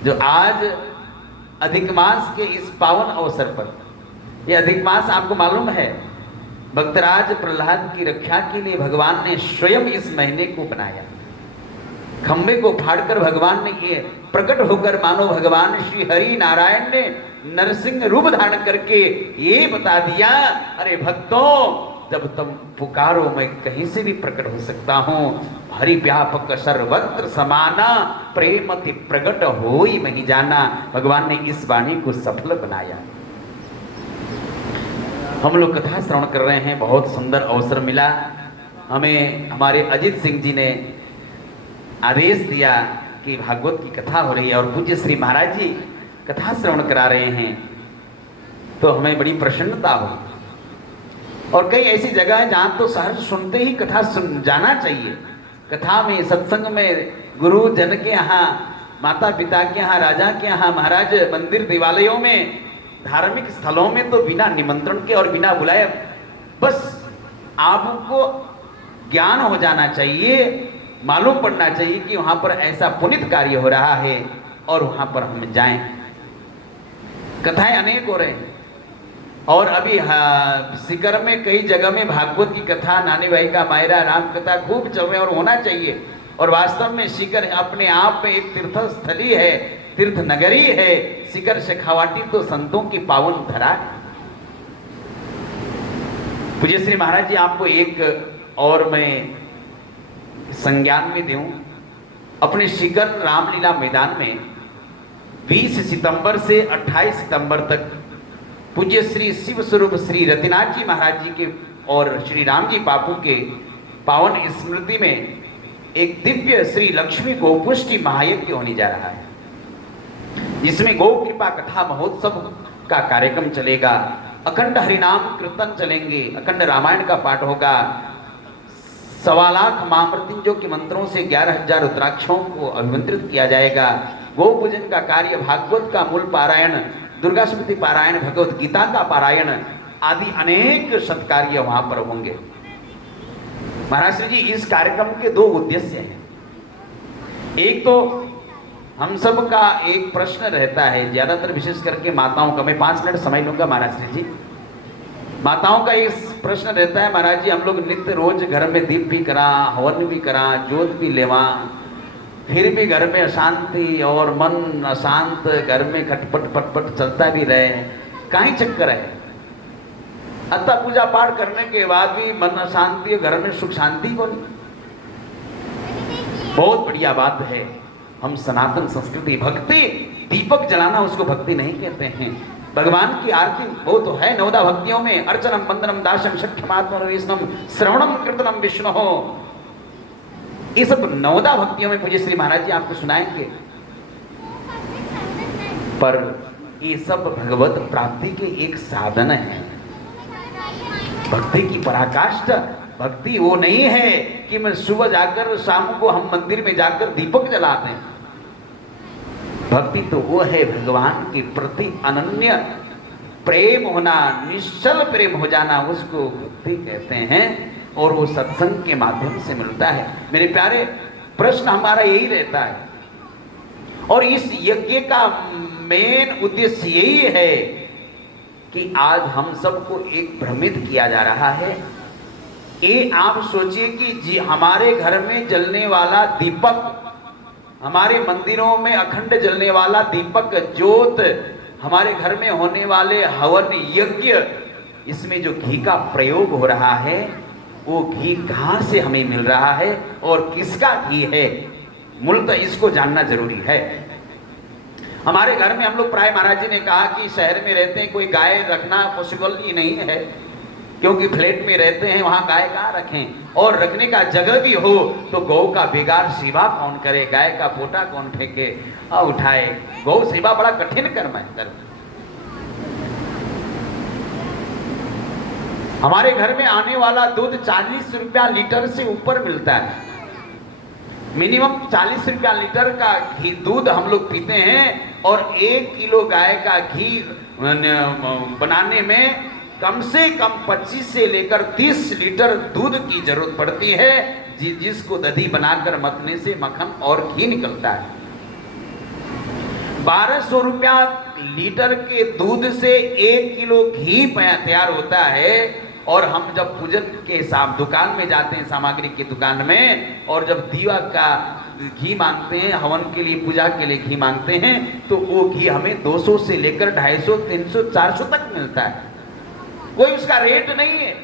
जो आज अधिक मास के इस पावन अवसर पर, ये अधिक मास आपको मालूम है, भक्तराज प्रहलाद की रक्षा के लिए भगवान ने स्वयं इस महीने को बनाया। खंबे को फाड़कर भगवान ने ये प्रकट होकर, मानो भगवान श्री हरि नारायण ने नरसिंह रूप धारण करके ये बता दिया, अरे भक्तों, जब तुम पुकारो मैं कहीं से भी प्रकट हो सकता हूँ। हरि व्यापक सर्वत्र समाना, प्रेमति प्रकट होई नहीं जाना। भगवान ने इस वाणी को सफल बनाया। हम लोग कथा श्रवण कर रहे हैं, बहुत सुंदर अवसर मिला हमें। हमारे अजित सिंह जी ने आदेश दिया कि भागवत की कथा हो रही है और पूज्य श्री महाराज जी कथा श्रवण करा रहे हैं, तो हमें बड़ी प्रसन्नता हुई। और कई ऐसी जगह है जहाँ तो सहज सुनते ही कथा सुन जाना चाहिए। कथा में, सत्संग में, गुरु जन के यहाँ, माता पिता के यहाँ, राजा के यहाँ, महाराज मंदिर देवालयों में, धार्मिक स्थलों में तो बिना निमंत्रण के और बिना बुलाए बस आपको ज्ञान हो जाना चाहिए, मालूम पड़ना चाहिए कि वहां पर ऐसा पुनित कार्य हो रहा है और वहां पर हम जाएं। कथाएं अनेक हो रहे हैं और अभी सीकर में कई जगह में भागवत की कथा, नानी भाई का मायरा, राम कथा खूब चल रहे हैं और होना चाहिए। और वास्तव में सीकर अपने आप में एक तीर्थ स्थली है, तीर्थ नगरी है। सीकर शेखावाटी तो संतों की पावन धरा है। पूज्य श्री महाराज जी, आपको एक और मैं संज्ञान में दूं। अपने सीकर रामलीला मैदान में 20 सितंबर से 28 सितंबर तक पूज्य श्री शिव स्वरूप श्री रतिनाथ जी महाराज जी के और श्री राम जी बापू के पावन स्मृति में एक दिव्य श्री लक्ष्मी गोपुष्टि महायज्ञ होने जा रहा है, जिसमें गौ कृपा कथा महोत्सव का कार्यक्रम चलेगा। अखंड हरिनाम कीर्तन चलेंगे, अखंड रामायण का पाठ होगा, 1.25 लाख महामृत्युंजय के मंत्रों से 11,000 रुद्राक्षों को अभिमंत्रित किया जाएगा। गौ पूजन का कार्य, भागवत का मूल पारायण, दुर्गा सप्तशती पारायण, भगवत गीता का पारायण आदि अनेक सत्कार्य वहां पर होंगे। महाराज श्री जी, इस कार्यक्रम के 2 उद्देश्य हैं। एक तो हम सब का एक प्रश्न रहता है, ज्यादातर विशेष करके माताओं का, मैं 5 मिनट समय लूंगा महाराज श्री जी। माताओं का एक प्रश्न रहता है, महाराज जी हम लोग नित्य रोज घर में दीप भी करा, हवन भी करा, जोत भी लेवा, फिर भी घर में अशांति और मन अशांत, घर में खटपट पटपट चलता भी रहे, कहीं चक्कर है। अतः पूजा पाठ करने के बाद भी मन अशांति, घर में सुख शांति को नहीं। बहुत बढ़िया बात है। हम सनातन संस्कृति, भक्ति, दीपक जलाना उसको भक्ति नहीं कहते हैं। भगवान की आरती वो तो है 9 भक्तियों में, अर्चनम वंदनम दासम शक्यमात्म वैष्णवम श्रवणम कीर्तनम विष्णु हो। ये सब 9 भक्तियों में पूज्य श्री महाराज जी आपको सुनाएंगे। पर ये सब भगवत प्राप्ति के एक साधन है। भक्ति की पराकाष्ठा, भक्ति वो नहीं है कि मैं सुबह जाकर शाम को हम मंदिर में जाकर दीपक जलाते हैं। भक्ति तो वो है भगवान के प्रति अनन्य प्रेम होना, निश्चल प्रेम हो जाना, उसको भक्ति कहते हैं। और वो सत्संग के माध्यम से मिलता है। मेरे प्यारे, प्रश्न हमारा यही रहता है और इस यज्ञ का मेन उद्देश्य यही है कि आज हम सबको एक भ्रमित किया जा रहा है। ये आप सोचिए कि जी हमारे घर में जलने वाला दीपक, हमारे मंदिरों में अखंड जलने वाला दीपक ज्योत, हमारे घर में होने वाले हवन यज्ञ, इसमें जो घी का प्रयोग हो रहा है वो घी कहां से हमें मिल रहा है और किसका घी है, मूलतः इसको जानना जरूरी है। हमारे घर में हम लोग प्राय, महाराज जी ने कहा कि शहर में रहते हैं, कोई गाय रखना पॉसिबल ही नहीं है, क्योंकि फ्लैट में रहते हैं, वहां गाय कहाँ रखें। और रखने का जगह भी हो तो गौ का बिगाड़ सेवा कौन करे, गाय का पोटा कौन फेंके और उठाए। गौ सेवा बड़ा कठिन कर्म है। हमारे घर में आने वाला दूध 40 रुपया लीटर से ऊपर मिलता है। मिनिमम 40 रुपया लीटर का घी दूध हम लोग पीते हैं और 1 किलो गाय का घी बनाने में कम से कम 25 से लेकर 30 लीटर दूध की जरूरत पड़ती है, जिसको दही बनाकर मतने से मक्खन और घी निकलता है। 1200 रुपया लीटर के दूध से 1 किलो घी तैयार होता है। और हम जब पूजन के दुकान में जाते हैं, सामग्री की दुकान में, और जब दीवा का घी मांगते हैं, हवन के लिए, पूजा के लिए घी मांगते हैं, तो वो घी हमें 200 से लेकर 250, 300, 400 तक मिलता है। कोई उसका रेट नहीं है।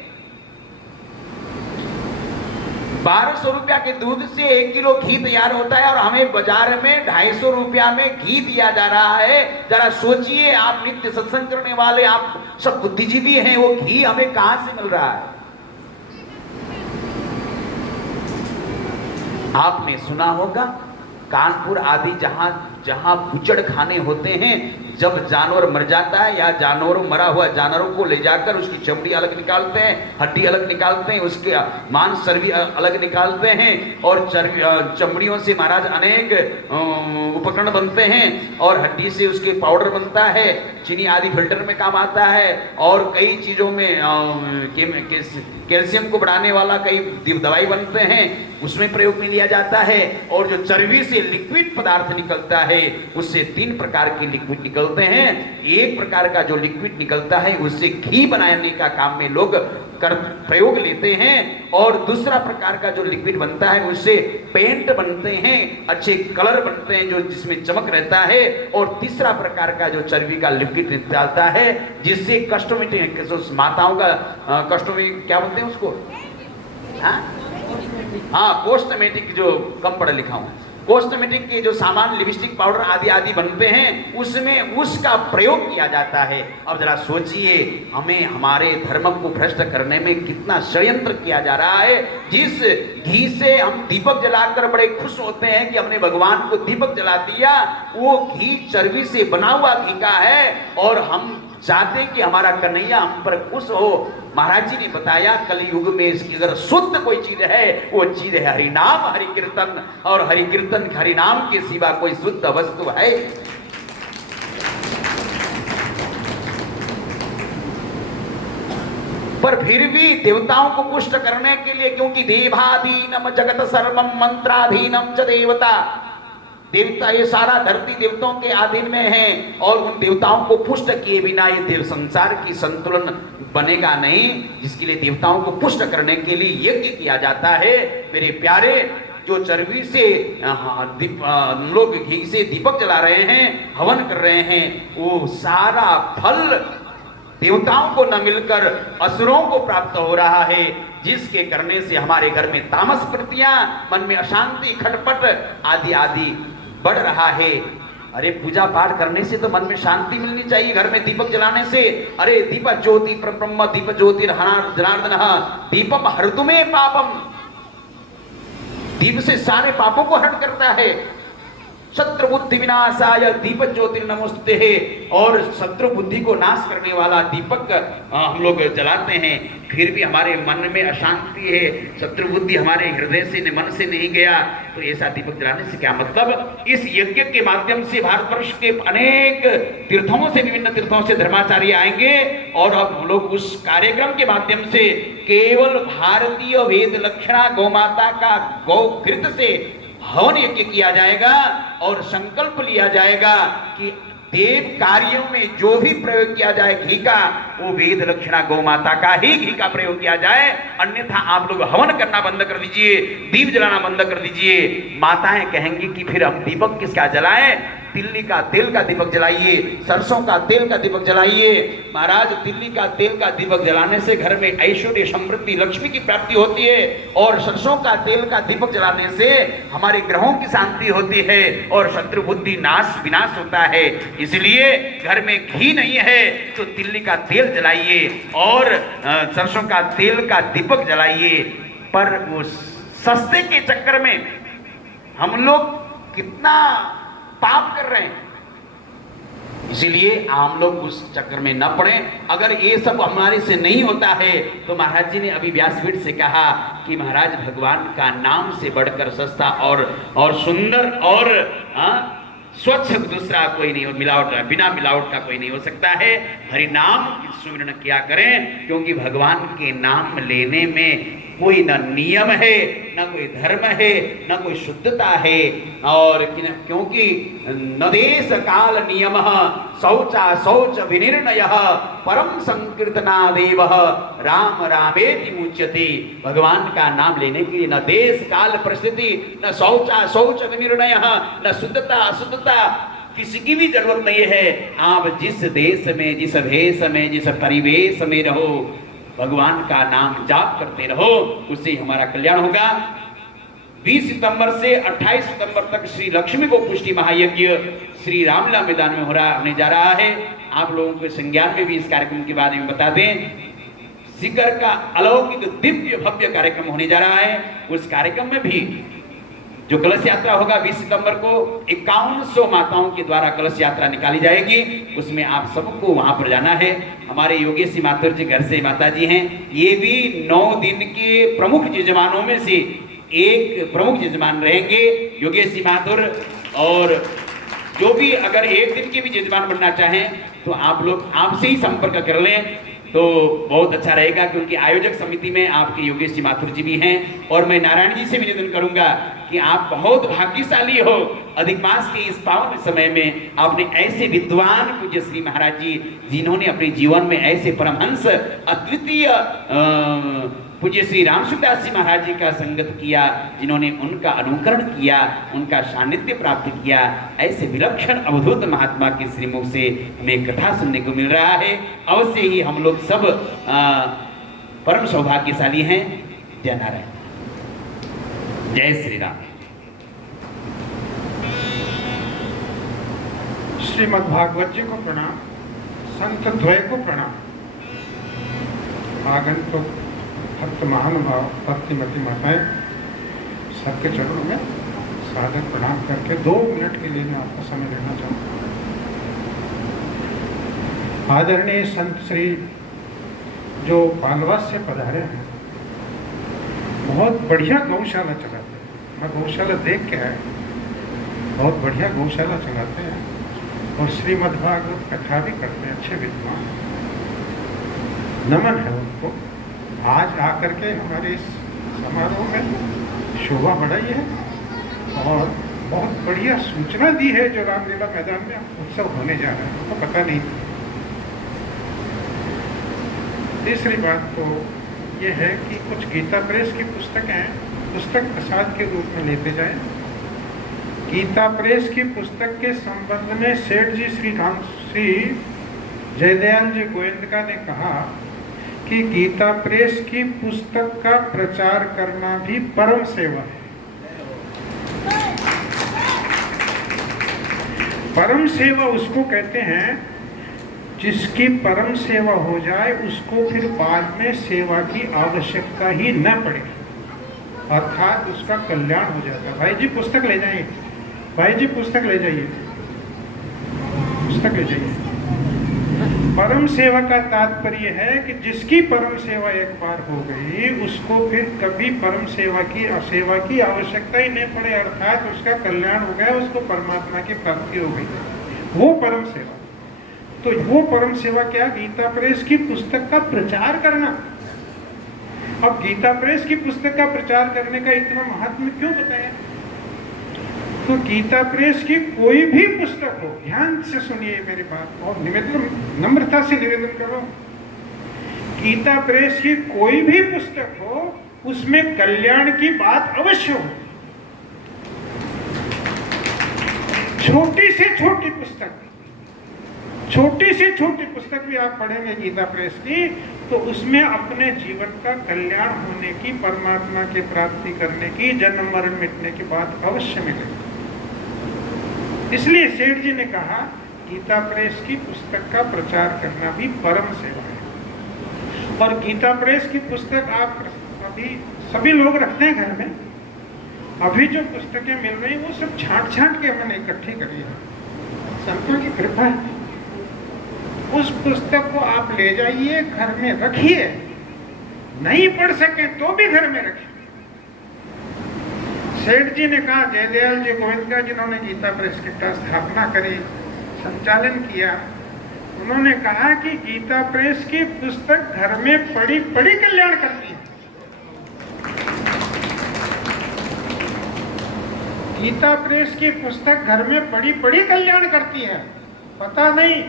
1200 रुपया के दूध से 1 किलो घी तैयार होता है और हमें बाजार में 250 रुपया में घी दिया जा रहा है। जरा सोचिए, आप नित्य सत्संग करने वाले, आप सब बुद्धिजीवी हैं, वो घी हमें कहां से मिल रहा है? आपने सुना होगा कानपुर आदि जहां जहां बुचड़ खाने होते हैं, जब जानवर मर जाता है या जानवरों मरा हुआ जानवरों को ले जाकर उसकी चमड़ी अलग निकालते हैं, हड्डी अलग निकालते हैं, उसके मांस चर्बी अलग निकालते हैं, और चमड़ियों से महाराज अनेक उपकरण बनते हैं, और हड्डी से उसके पाउडर बनता है, चीनी आदि फिल्टर में काम आता है, और कई चीजों में कैल्शियम को बढ़ाने वाला कई दवाई बनते हैं, उसमें प्रयोग में लिया जाता है। और जो चर्बी से लिक्विड पदार्थ निकलता है, उससे 3 प्रकार के लिक्विड निकलते हैं। एक प्रकार का जो लिक्विड निकलता है उससे घी बनाने का काम में लोग प्रयोग लेते हैं, और दूसरा प्रकार का जो लिक्विड बनता है उससे पेंट बनते हैं, अच्छे कलर बनते हैं जो जिसमें चमक रहता है, और तीसरा प्रकार का जो चर्बी का लिक्विड निकलता है जिससे कस्टोमेटिक माताओं का कस्टोमेटिक क्या बोलते हैं उसको, हाँ कॉस्मेटिक, जो कम पढ़ा लिखा हूं, कॉस्मेटिक के जो सामान लिपस्टिक पाउडर आदि आदि बनते हैं उसमें उसका प्रयोग किया जाता है। अब जरा सोचिए, हमें हमारे धर्म को भ्रष्ट करने में कितना षड्यंत्र किया जा रहा है। जिस घी से हम दीपक जलाकर बड़े खुश होते हैं कि हमने भगवान को दीपक जला दिया, वो घी चर्बी से बना हुआ घी का है, और हम चाहते हैं कि हमारा कन्हैया हम पर खुश हो। महाराज जी ने बताया कलयुग में इसकी अगर शुद्ध कोई चीज है वो चीज है हरि नाम हरि कीर्तन, और हरि कीर्तन हरि नाम के सिवा कोई शुद्ध वस्तु है। पर फिर भी देवताओं को पुष्ट करने के लिए, क्योंकि देवाधीनम जगत सर्वम मंत्राधीनम च देवता, देवता ये सारा धरती देवताओं के अधीन में है, और उन देवताओं को पुष्ट किए बिना ये देव संसार की संतुलन बनेगा नहीं, जिसके लिए देवताओं को पुष्ट करने के लिए यज्ञ किया जाता है। मेरे प्यारे, जो चर्बी से लोग घी से दीपक जला रहे हैं, हवन कर रहे हैं, वो सारा फल देवताओं को न मिलकर असुरों को प्राप्त हो रहा है, जिसके करने से हमारे घर में तामस वृत्तियां, मन में अशांति, खटपट आदि आदि बढ़ रहा है। अरे पूजा पाठ करने से तो मन में शांति मिलनी चाहिए, घर में दीपक जलाने से। अरे दीप ज्योति ब्रह्म दीप ज्योति जनार्दन दीपम हरतुमे पापम, दीप से सारे पापों को हट करता है। शत्रु बुद्धि विनाशाय दीप ज्योति नमस्ते है, और शत्रु बुद्धि को नाश करने वाला दीपक हम लोग जलाते हैं, फिर भी हमारे मन में अशांति है, शत्रु बुद्धि हमारे हृदय से मन से नहीं गया, तो ऐसा दीपक जलाने से क्या मतलब। इस यज्ञ के माध्यम से भारतवर्ष के अनेक तीर्थों से, विभिन्न तीर्थों से धर्माचार्य आएंगे, और अब हम लोग उस कार्यक्रम के माध्यम से केवल भारतीय वेद लक्षणा गौमाता का गौघृत से हवन यज्ञ किया जाएगा, और संकल्प लिया जाएगा कि देव कार्यों में जो भी प्रयोग किया जाए घी का, वो वेद लक्षणा गौ माता का ही घी का प्रयोग किया जाए। अन्यथा आप लोग हवन करना बंद कर दीजिए, दीप जलाना बंद कर दीजिए। माताएं कहेंगी कि फिर हम दीपक किसका जलाएं, तिल्ली का तेल का दीपक जलाइए, सरसों का तेल का दीपक जलाइए। महाराज तिल्ली का तेल का दीपक जलाने से घर में ऐश्वर्य समृद्धि लक्ष्मी की प्राप्ति होती है, और सरसों का तेल का दीपक जलाने से हमारे ग्रहों की शांति होती है, और शत्रु बुद्धि नाश विनाश होता है। इसलिए घर में घी नहीं है तो तिल्ली का तेल जलाइए और सरसों का तेल का दीपक जलाइए। पर वो सस्ते के चक्कर में हम लोग कितना पाप कर रहे हैं, इसीलिए हम लोग उस चक्कर में न पड़े। अगर ये सब हमारे से नहीं होता है तो महाराज जी ने अभी व्यासपीठ से कहा कि महाराज भगवान का नाम से बढ़कर सस्ता और सुंदर और स्वच्छ दूसरा कोई नहीं हो, मिलावट बिना मिलावट का कोई नहीं हो सकता है। हरि नाम की सुमिरन किया करें, क्योंकि भगवान के नाम लेने में कोई न नियम है, न कोई धर्म है, न कोई शुद्धता है। और क्योंकि न देश काल नियम शौचा शौच विनिर्णय परम संकीर्तनादेव राम रामेति मुच्यते। भगवान का नाम लेने के लिए न देश काल परिस्थिति, न शौचा शौच विनिर्णय, न शुद्धता अशुद्धता, किसी की भी जरूरत नहीं है। आप जिस देश में, जिस भेष में, जिस परिवेश में रहो, भगवान का नाम जाप करते रहो, उससे हमारा कल्याण होगा। 20 सितंबर से 28 सितंबर तक श्री लक्ष्मी को पुष्टि महायज्ञ श्री रामलीला मैदान में होने जा रहा है। आप लोगों के संज्ञान में भी इस कार्यक्रम के बारे में बता दें। शिखर का अलौकिक दिव्य भव्य कार्यक्रम होने जा रहा है। उस कार्यक्रम में भी जो कलश यात्रा होगा 20 सितंबर को 5100 माताओं के द्वारा कलश यात्रा निकाली जाएगी, उसमें आप सबको वहां पर जाना है। हमारे योगेश माथुर जी घर से माता जी हैं, ये भी 9 दिन के प्रमुख यजमानों में से एक प्रमुख यजमान रहेंगे योगेश माथुर। और जो भी अगर एक दिन के भी यजमान बनना चाहें तो आप लोग आपसे ही संपर्क कर लें तो बहुत अच्छा रहेगा, क्योंकि आयोजक समिति में आपके योगेश जी माथुर जी भी हैं। और मैं नारायण जी से भी निवेदन करूंगा कि आप बहुत भाग्यशाली हो, अधिक मास के इस पावन समय में आपने ऐसे विद्वान पूज्य श्री महाराज जी, जिन्होंने अपने जीवन में ऐसे परमहंस अद्वितीय पूज्य श्री रामसूरदास जी महाराज जी का संगत किया, जिन्होंने उनका अनुकरण किया, उनका सानिध्य प्राप्त किया, ऐसे विलक्षण अवधूत महात्मा के श्रीमुख से हमें कथा सुनने को मिल रहा है। अवश्य ही हम लोग सब परम सौभाग्यशाली हैं। जय नारायण, जय श्री राम। श्रीमद् भागवत जी को प्रणाम, संत द्वय को प्रणाम, आगंतुक भक्त महानुभाव भक्तिमती माताएं, सबके चरणों में सादर प्रणाम करके 2 मिनट के लिए मैं आपका समय देना चाहूँगा। आदरणीय संत श्री जो पालवास से पधारे हैं, बहुत बढ़िया गौशाला चलाते हैं। मैं गौशाला देख के आया, बहुत बढ़िया गौशाला चलाते हैं और श्रीमद्भागवत कथा भी करते हैं, अच्छे विद्वान। नमन है उनको। आज आकर के हमारे इस समारोह में शोभा बढ़ाई है और बहुत बढ़िया सूचना दी है। जो रामलीला मैदान में उत्सव होने जा रहा है, उनको पता नहीं। तीसरी बात तो ये है कि कुछ गीता प्रेस की पुस्तकें पुस्तक प्रसाद के रूप में लेते जाएं। गीता प्रेस की पुस्तक के संबंध में सेठ जी श्री जयदयाल जी गोविंदका ने कहा कि गीता प्रेस की पुस्तक का प्रचार करना भी परम सेवा है। परम सेवा उसको कहते हैं जिसकी परम सेवा हो जाए, उसको फिर बाद में सेवा की आवश्यकता ही न पड़े, अर्थात उसका कल्याण हो जाता है। भाई जी पुस्तक ले जाइए, भाई जी पुस्तक ले जाइए, पुस्तक ले जाइए। परम सेवा का तात्पर्य है कि जिसकी परम सेवा एक बार हो गई, उसको फिर कभी परम सेवा की आवश्यकता ही नहीं पड़े, अर्थात उसका कल्याण हो गया, उसको परमात्मा की प्राप्ति हो गई, वो परम सेवा। तो वो परम सेवा क्या? गीता प्रेस की पुस्तक का प्रचार करना। अब गीता प्रेस की पुस्तक का प्रचार करने का इतना महात्म्य क्यों बताया? तो गीता प्रेस की कोई भी पुस्तक हो, ध्यान से सुनिए मेरी बात और निवेदन, नम्रता से निवेदन करो। गीता प्रेस की कोई भी पुस्तक हो, उसमें कल्याण की बात अवश्य हो। छोटी से छोटी पुस्तक, छोटी से छोटी पुस्तक भी आप पढ़ेंगे गीता प्रेस की, तो उसमें अपने जीवन का कल्याण होने की, परमात्मा की प्राप्ति करने की, जन्म मरण मिटने की बात अवश्य मिलेगी। इसलिए सेठ जी ने कहा गीता प्रेस की पुस्तक का प्रचार करना भी परम सेवा है। और गीता प्रेस की पुस्तक आप अभी सभी लोग रखते हैं घर में। अभी जो पुस्तकें मिल रही वो सब छांट छांट के हमने इकट्ठी करी है, संतों की कृपा है। उस पुस्तक को आप ले जाइए, घर में रखिए, नहीं पढ़ सके तो भी घर में रखिए। सेठ जी ने कहा, जयदयाल जी गोविंदका जिन्होंने गीता प्रेस की स्थापना करी, संचालन किया, उन्होंने कहा कि गीता प्रेस की पुस्तक घर में पढ़ी पढ़ी कल्याण करती है। गीता प्रेस की पुस्तक घर में पढ़ी पढ़ी कल्याण करती है। पता नहीं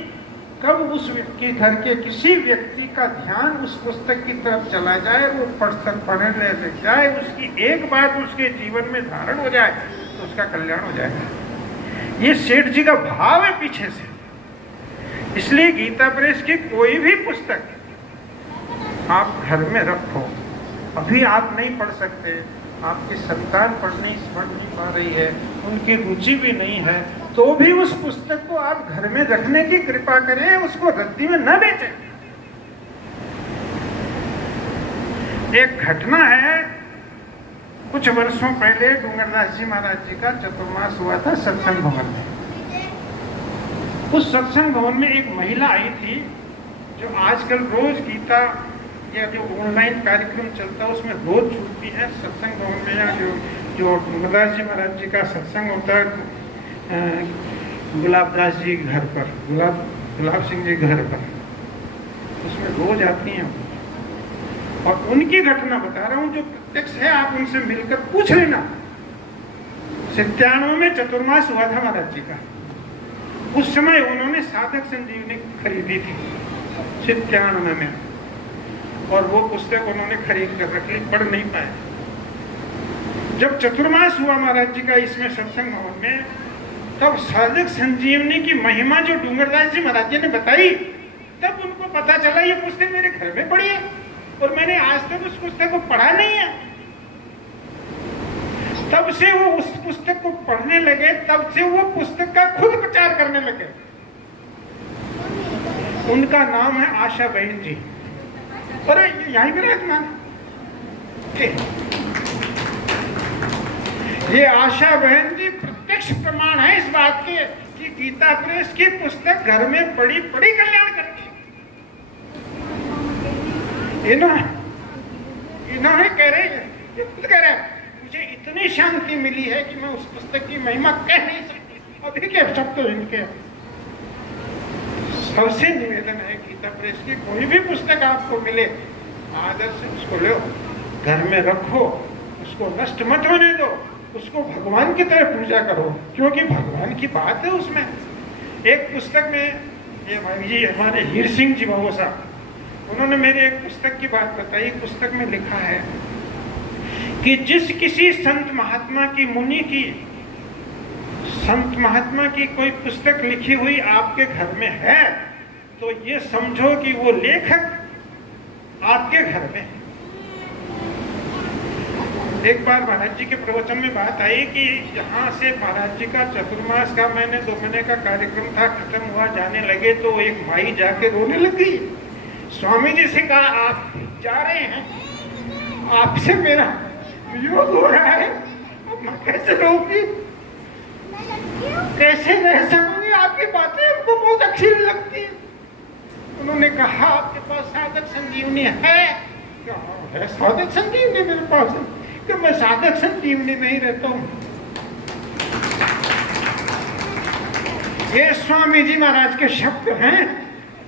कब उस के घर के किसी व्यक्ति का ध्यान उस पुस्तक की तरफ चला जाए, वो पुस्तक पढ़ने लग जाए, उसकी एक बात उसके जीवन में धारण हो जाए तो उसका कल्याण हो जाएगा। ये सेठ जी का भाव है पीछे से। इसलिए गीता प्रेस की कोई भी पुस्तक आप घर में रखो। अभी आप नहीं पढ़ सकते, आपकी संतान पढ़ नहीं पा रही है, उनकी रुचि भी नहीं है, तो भी उस पुस्तक को आप घर में रखने की कृपा करें, उसको रद्दी में न बेचें। एक घटना है कुछ वर्षों पहले डूंगरदास जी महाराज जी का चतुर्मास हुआ था सत्संग भवन में। उस सत्संग भवन में एक महिला आई थी जो आजकल रोज गीता या जो ऑनलाइन कार्यक्रम चलता है उसमें रोज छूटती है सत्संग भवन में, या जो डूंगरदास जी महाराज जी का सत्संग होता है गुलाबदास जी घर पर, गुलाब सिंह जी घर पर, उसमें रोज आती हैं। और उनकी घटना बता रहा हूँ जो प्रत्यक्ष है, आप उनसे मिलकर पूछ लेना। 97 में चतुर्मास हुआ था महाराज जी का। उस समय उन्होंने साधक संजीवनी खरीदी थी 97 में, और वो पुस्तक उन्होंने खरीद कर रखी, पढ़ नहीं पाए। जब चतुर्मास हुआ महाराज जी का इसमें सत्संग भवन में, तब साधक संजीवनी की महिमा जो डूंगरदास जी महाराज जी ने बताई, तब उनको पता चला ये पुस्तक मेरे घर में पड़ी है और मैंने आज तक उस पुस्तक को पढ़ा नहीं है। तब से वो उस पुस्तक को पढ़ने लगे, तब से वो पुस्तक का खुद प्रचार करने लगे। उनका नाम है आशा बहन जी, और यहीं विराजमान ये आशा बहन जी प्रत्यक्ष प्रमाण है इस बात के कि गीता प्रेस की पुस्तक घर में पड़ी कल्याण करती है। इन्होंने कह रहे मुझे इतनी शांति मिली है कि मैं उस पुस्तक की महिमा कह नहीं सकती। अभी के शब्द इनके सबसे निवेदन है गीता प्रेस की कोई भी पुस्तक आपको मिले, आदर से उसको लो, घर में रखो, उसको नष्ट मत होने दो, उसको भगवान की तरह पूजा करो, क्योंकि भगवान की बात है उसमें। एक पुस्तक में ये भाई जी हमारे हीर सिंह जी बाबू साहब, उन्होंने मेरे एक पुस्तक की बात बताई। पुस्तक में लिखा है कि जिस किसी संत महात्मा की, मुनि की, संत महात्मा की कोई पुस्तक लिखी हुई आपके घर में है, तो ये समझो कि वो लेखक आपके घर में है। एक बार महाराज जी के प्रवचन में बात आई कि यहाँ से महाराज जी का चतुर्मास का मैंने 2 महीने का कार्यक्रम था, खत्म हुआ, जाने लगे तो एक माई जाके रोने लगी। स्वामी जी से कहा आप जा रहे हैं, आपसे मेरा वियोग हो रहा है, अब मैं कैसे रहूंगी, कैसे रह सकूंगी, आपकी बातें हमको बहुत अच्छी लगती है। उन्होंने कहा आपके पास साधक संजीवनी है? क्या है साधक संजीवनी मेरे पास है? कि मैं साधक संजीवनी में ही रहता हूँ। ये स्वामी जी महाराज के शब्द हैं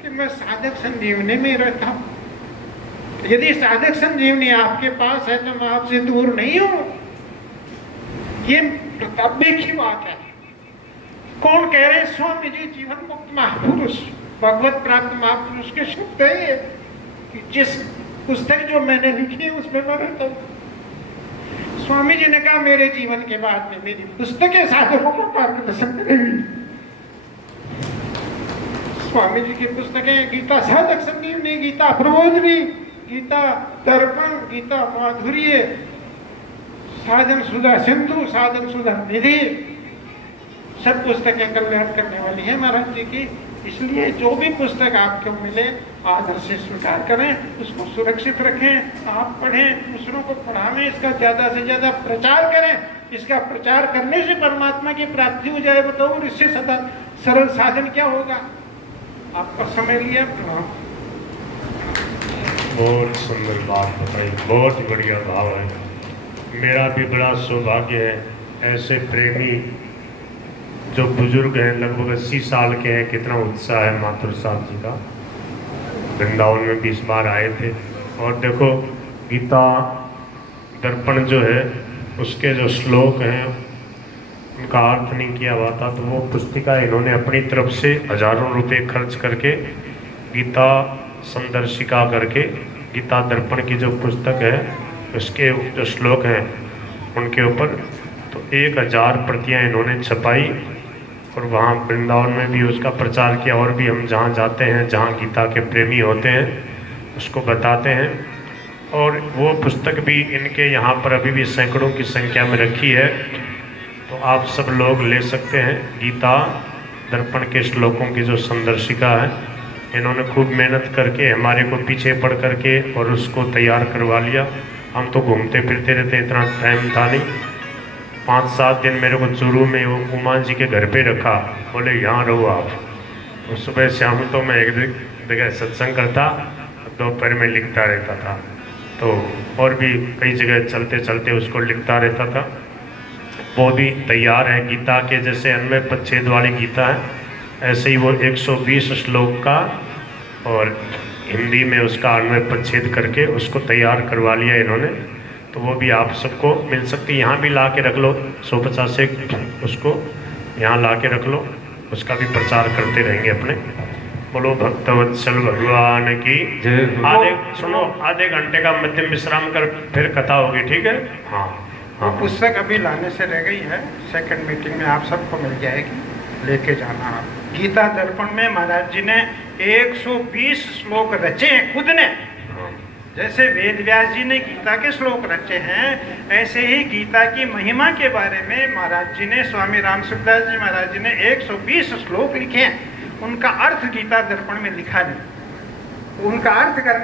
कि मैं साधक संजीवनी में रहता हूँ। यदि साधक संजीवनी आपके पास है तो मैं आपसे दूर नहीं हूँ। ये प्रताप्य की बात है। कौन कह रहे? स्वामी जी जीवन मुक्त महापुरुष, भगवत प्राप्त महापुरुष के शब्द है कि जिस पुस्तक जो मैंने लिखी है उसमें मैं रहता हूँ। स्वामी जी ने कहा मेरे जीवन के बाद में मेरी पुस्तकें साधकों को मार्गदर्शन करेंगी। स्वामी जी की पुस्तकें गीता साधक संजीवनी, गीता प्रबोधनी, गीता दर्पण, गीता माधुर्य, साधन सुधा सिंधु, साधन सुधा निधि, सब पुस्तकें कल्याण करने वाली है महाराज जी की। इसलिए जो भी पुस्तक आपको मिले आदर से स्वीकार करें, उसको सुरक्षित रखें, आप पढ़ें, दूसरों को पढ़ावें, इसका ज़्यादा से ज़्यादा प्रचार करें। इसका प्रचार करने से परमात्मा की प्राप्ति हो जाए। बताओ और इससे सदा सरल साधन क्या होगा? आपका समय लिया, प्रणाम। बहुत सुंदर बात बताई, बहुत बढ़िया भाव है। मेरा भी बड़ा सौभाग्य है ऐसे प्रेमी जो बुजुर्ग हैं, लगभग 80 साल के हैं। कितना उत्साह है माथुर साहब जी का। वृंदावन में 20 बार आए थे। और देखो गीता दर्पण जो है उसके जो श्लोक हैं उनका अर्थ नहीं किया हुआ था, तो वो पुस्तिका इन्होंने अपनी तरफ से हजारों रुपए खर्च करके गीता संदर्शिका करके गीता दर्पण की जो पुस्तक है उसके जो श्लोक हैं उनके ऊपर तो 1000 प्रतियां इन्होंने छपाई और वहाँ वृंदावन में भी उसका प्रचार किया। और भी हम जहाँ जाते हैं, जहाँ गीता के प्रेमी होते हैं, उसको बताते हैं। और वो पुस्तक भी इनके यहाँ पर अभी भी सैकड़ों की संख्या में रखी है, तो आप सब लोग ले सकते हैं। गीता दर्पण के श्लोकों की जो संदर्शिका है, इन्होंने खूब मेहनत करके हमारे को पीछे पड़ करके और उसको तैयार करवा लिया। हम तो घूमते फिरते रहते, इतना टाइम था नहीं। 5-7 दिन मेरे को चूरू में वो उमा जी के घर पे रखा, बोले यहाँ रहो आप। और सुबह शाम तो मैं एक जगह सत्संग करता, दोपहर में लिखता रहता था। तो और भी कई जगह चलते चलते उसको लिखता रहता था। वो भी तैयार है गीता के, जैसे अन्वय पच्छेद वाली गीता है, ऐसे ही वो 120 श्लोक का और हिंदी में उसका अन्वय पच्छेद करके उसको तैयार करवा लिया इन्होंने। तो वो भी आप सबको मिल सकती है, यहाँ भी ला के रख लो। 150 उसको यहाँ ला के रख लो, उसका भी प्रचार करते रहेंगे अपने। बोलो भक्तवत्सल भगवान की जय हो। आधे घंटे का मध्यम विश्राम कर फिर कथा होगी, ठीक है? हाँ हाँ। पुस्तक अभी लाने से रह गई है, सेकंड मीटिंग में आप सबको मिल जाएगी, लेके जाना आप। गीता दर्पण में महाराज जी ने 120 श्लोक रचे हैं खुद ने। जैसे वेद व्यास जी ने गीता के श्लोक रचे हैं, ऐसे ही गीता की महिमा के बारे में महाराज जी ने, स्वामी राम सुखदास जी महाराज जी ने 120 श्लोक लिखे हैं। उनका अर्थ गीता दर्पण में लिखा नहीं, उनका अर्थ करने